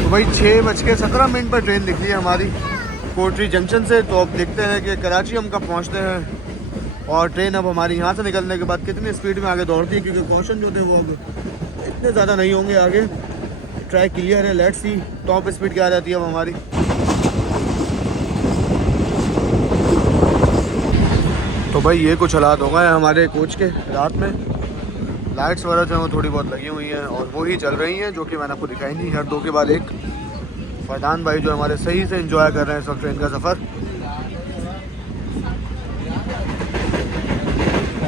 तो भाई 6:17 पर ट्रेन निकली है हमारी कोटरी जंक्शन से। तो अब देखते हैं कि कराची हम कब पहुंचते हैं और ट्रेन अब हमारी यहाँ से निकलने के बाद कितनी स्पीड में आगे दौड़ती है, क्योंकि कॉशन जो थे वो अब इतने ज़्यादा नहीं होंगे आगे। ट्रैक क्लियर है, लेट्स सी टॉप स्पीड क्या आ जाती है अब हमारी। तो भाई ये कुछ हालात हो गए हमारे कोच के रात में। लाइट्स वगैरह जो हैं वो थोड़ी बहुत लगी हुई हैं और वो ही चल रही हैं, जो कि मैंने आपको दिखाई नहीं। हर 2 के बाद एक फैजान भाई जो हमारे सही से एंजॉय कर रहे हैं इस वक्त ट्रेन का सफ़र।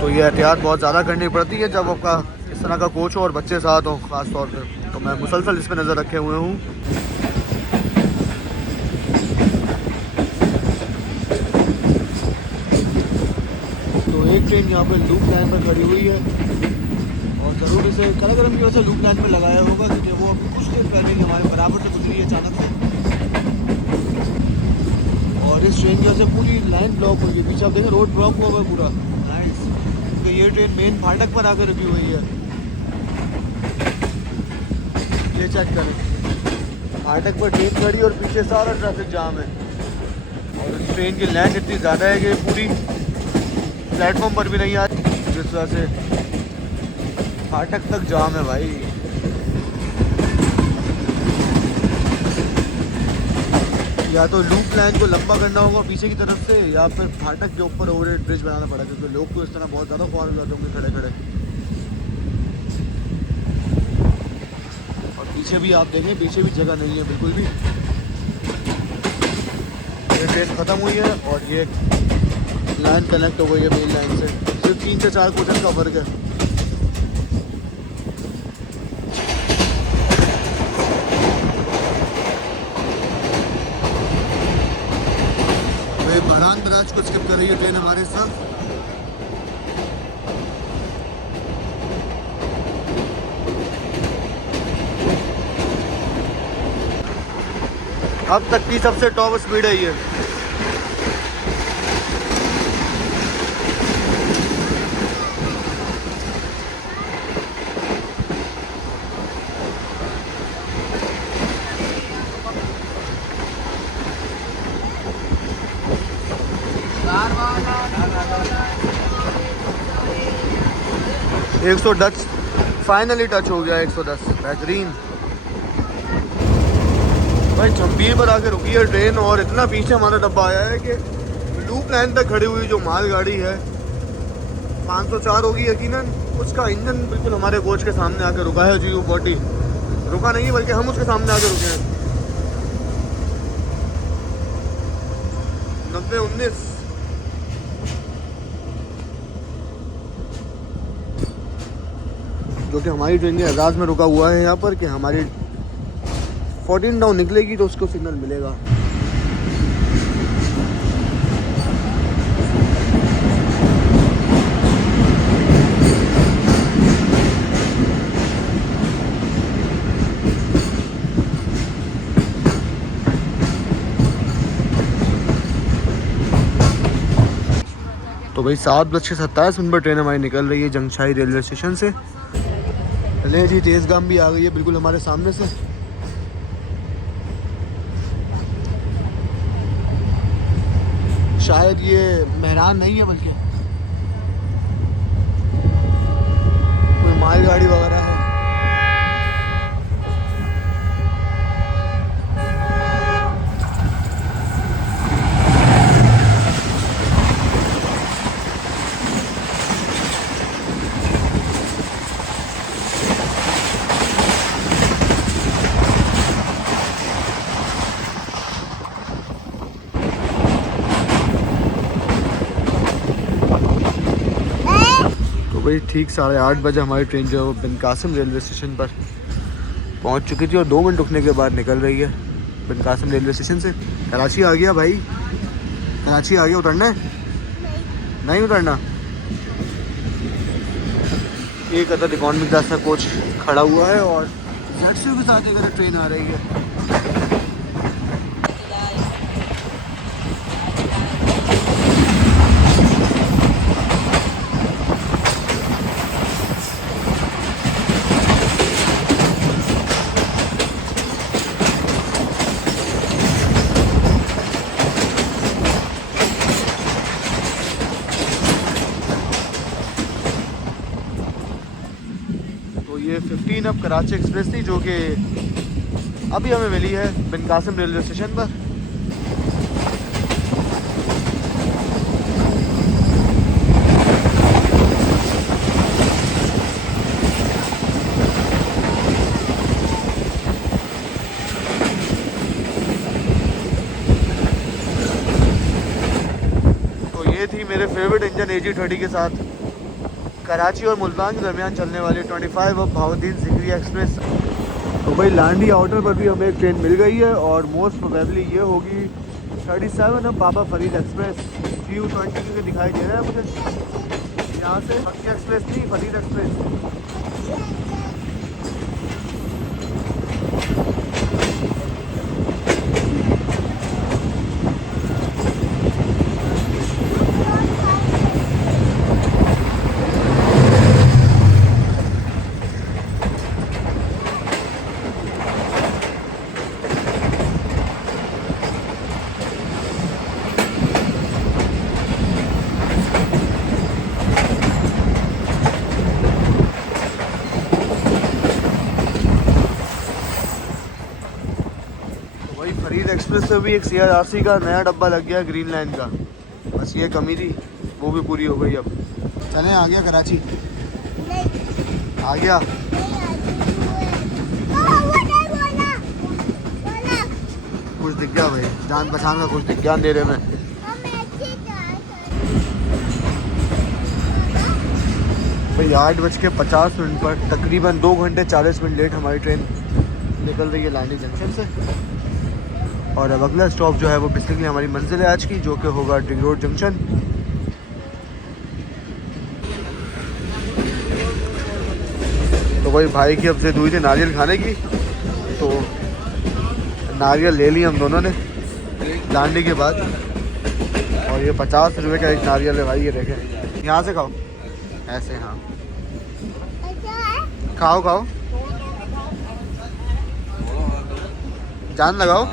तो ये एहतियात बहुत ज़्यादा करनी पड़ती है जब आपका इस तरह का कोच हो और बच्चे साथ हों ख़ास तौर पर। तो मैं मुसलसल इस पर नज़र रखे हुए हूँ। तो एक ट्रेन यहाँ पर लूप लाइन पर खड़ी हुई है और ज़रूर इसे करागरम की वजह से लूप लाइन पर लगाया होगा, क्योंकि वो अभी कुछ देर पहले ही हमारे बराबर से गुजरी है अचानक से। और इस ट्रेन की वजह से पूरी लाइन ब्लॉक हुई है। पीछे आप देखें रोड ब्लॉक हुआ हुआ है पूरा। नाइस। तो ये ट्रेन मेन फाटक पर आकर रुकी हुई है। ये चेक करें, फाटक पर ट्रेन खड़ी और पीछे सारा ट्रैफिक जाम है। और इस ट्रेन की लाइन इतनी ज़्यादा है कि पूरी प्लेटफॉर्म पर भी नहीं आ रही, जिस वजह से फाटक तक जाम है भाई। या तो लूप लाइन को लंबा करना होगा पीछे की तरफ से, या फिर फाटक के ऊपर ओवरहेड ब्रिज बनाना पड़ा, क्योंकि लोग तो इस तरह बहुत ज़्यादा ख्वार हो जाते होंगे खड़े खड़े। और पीछे भी आप देखें, पीछे भी जगह नहीं है बिल्कुल भी। ये ट्रेन ख़त्म हुई है और ये लाइन कनेक्ट हो गई है मेन लाइन से। सिर्फ 3 से 4 कोचेस का फ़र्क है। बहरान बराज को स्किप कर रही है ट्रेन हमारे साथ। अब तक की सबसे टॉप स्पीड है ये। एक 110 फाइनली टच हो गया। 110 बेहतरीन भाई। जंबीर पर आके रुकी है ट्रेन और इतना पीछे हमारा डब्बा आया है कि लूप लाइन तक खड़ी हुई जो मालगाड़ी है 504 होगी यकीनन, उसका इंजन बिल्कुल हमारे कोच के सामने आकर रुका है। जी बॉडी रुका नहीं है, बल्कि हम उसके सामने आकर रुके हैं। 90-19 तो जो कि हमारी ट्रेन के एजाज में रुका हुआ है यहाँ पर कि हमारी 14 डाउन निकलेगी तो उसको सिग्नल मिलेगा। तो भाई 7:27 पर ट्रेन हमारी निकल रही है जंगशाई रेलवे स्टेशन से। ले जी तेज़गाम भी आ गई है बिल्कुल हमारे सामने से। शायद ये मेहरान नहीं है बल्कि कोई मालगाड़ी वगैरह है। भाई ठीक 8:30 बजे हमारी ट्रेन जो है वो बिन कासिम रेलवे स्टेशन पर पहुंच चुकी थी और 2 मिनट रुकने के बाद निकल रही है बिन कासिम रेलवे स्टेशन से। कराची आ गया भाई, कराची आ गया। उतरना है? नहीं उतरना। एक अदर इकॉनमी क्लास का कोच खड़ा हुआ है और जेडसी के साथ एक ट्रेन आ रही है। ये 15 अब कराची एक्सप्रेस थी जो कि अभी हमें मिली है बिन कासिम रेलवे स्टेशन पर। तो ये थी मेरे फेवरेट इंजन AG30 के साथ कराची और मुल्तान के दरमियान चलने वाली 25 अब बहाउद्दीन ज़िक्रिया एक्सप्रेस। तो भाई लांडी आउटर पर भी हमें एक ट्रेन मिल गई है और मोस्ट प्रोबेबली ये होगी 37 अब बाबा फरीद एक्सप्रेस। GU20 के दिखाई दे रहा है मुझे यहाँ से। मक्की एक्सप्रेस नहीं, फरीद एक्सप्रेस। फरीद एक्सप्रेस से भी एक CRRC का नया डब्बा लग गया ग्रीन लाइन का। बस ये कमी थी, वो भी पूरी हो गई। अब चलें, आ गया कराची। आ गया। कुछ दिख गया भाई, जान पहचान का कुछ दिख गया अंधेरे में। भाई 8:50 पर तकरीबन 2 घंटे 40 मिनट लेट हमारी ट्रेन निकल रही है लांडी जंक्शन से। और अब अगला स्टॉप जो है वो बेसिकली हमारी मंजिल है आज की, जो कि होगा डिग रोड जंक्शन। तो भाई की अब जिद हुई थी नारियल खाने की, तो नारियल ले ली हम दोनों ने लांडी के बाद। और ये 50 रुपये का एक नारियल है भाई, ये देखें। यहाँ से खाओ, ऐसे। हाँ खाओ खाओ, जान लगाओ।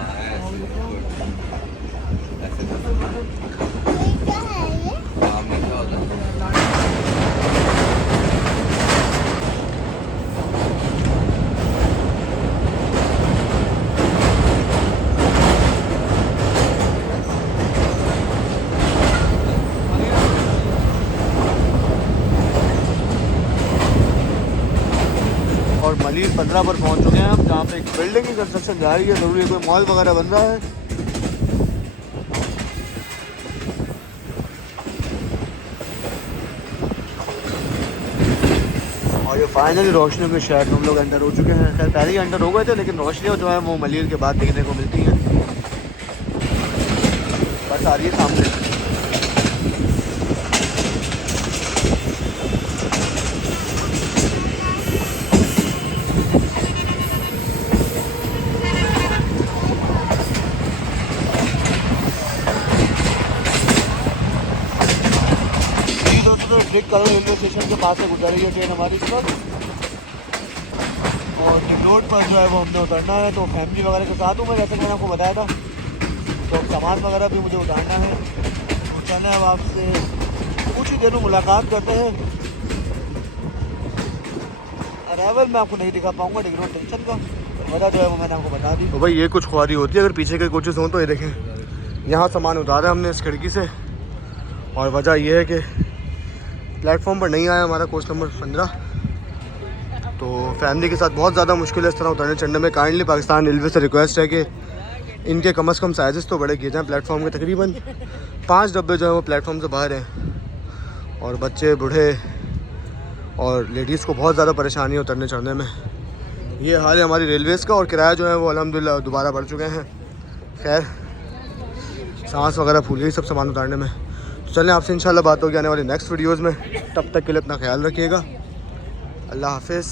और मलिर 15 पर पहुंच चुके हैं हम, जहाँ पे एक बिल्डिंग की कंस्ट्रक्शन जा रही है। ज़रूरी कोई मॉल वगैरह बन रहा है। और और ये फाइनली रोशनी के शहर में हम लोग एंटर हो चुके हैं। खैर पहले ही एंटर हो गए थे, लेकिन रोशनी जो है वो मलीर के बाद देखने को मिलती है। बस आ रही है सामने। ब्रिक कलर रेलवे स्टेशन के पास से गुजर रही है ट्रेन हमारी इस वक्त। और रिंग रोड पर जो है वो हमने उतरना है। तो फैमिली वगैरह के साथ हूँ मैं, जैसे कि मैंने आपको बताया था। तो सामान वगैरह भी मुझे उतारना है। तो चलना है अब आपसे कुछ ही देर में मुलाकात करते हैं। अराइवल मैं आपको नहीं दिखा पाऊँगा रिंग रोड जंक्शन का, वजह जो है वो मैंने आपको बता दी। तो भाई ये कुछ ख्वारी होती है अगर पीछे के कोचेस हों तो। ये देखें यहाँ सामान उतारा हमने इस खिड़की से, और वजह यह है कि प्लेटफॉर्म पर नहीं आया हमारा कोच नंबर 15। तो फैमिली के साथ बहुत ज़्यादा मुश्किल है इस तरह उतरने चढ़ने में। काइंडली पाकिस्तान रेलवे से रिक्वेस्ट है कि इनके कम से कम साइज़ तो बड़े किए जाएँ। प्लेटफॉर्म के तकरीबन 5 डब्बे जो है वो प्लेटफॉर्म से बाहर हैं, और बच्चे बूढ़े और लेडीज़ को बहुत ज़्यादा परेशानी है उतरने चढ़ने में। ये हाल है हमारी रेलवेज़ का। और किराया जो है वो अल्हम्दुलिल्लाह दोबारा बढ़ चुके हैं। खैर सांस वगैरह फूल गई सब सामान उतारने में। तो चलें आपसे इंशाल्लाह बात होगी आने वाली नेक्स्ट वीडियोज़ में। तब तक के लिए अपना ख्याल रखिएगा। अल्लाह हाफिज़।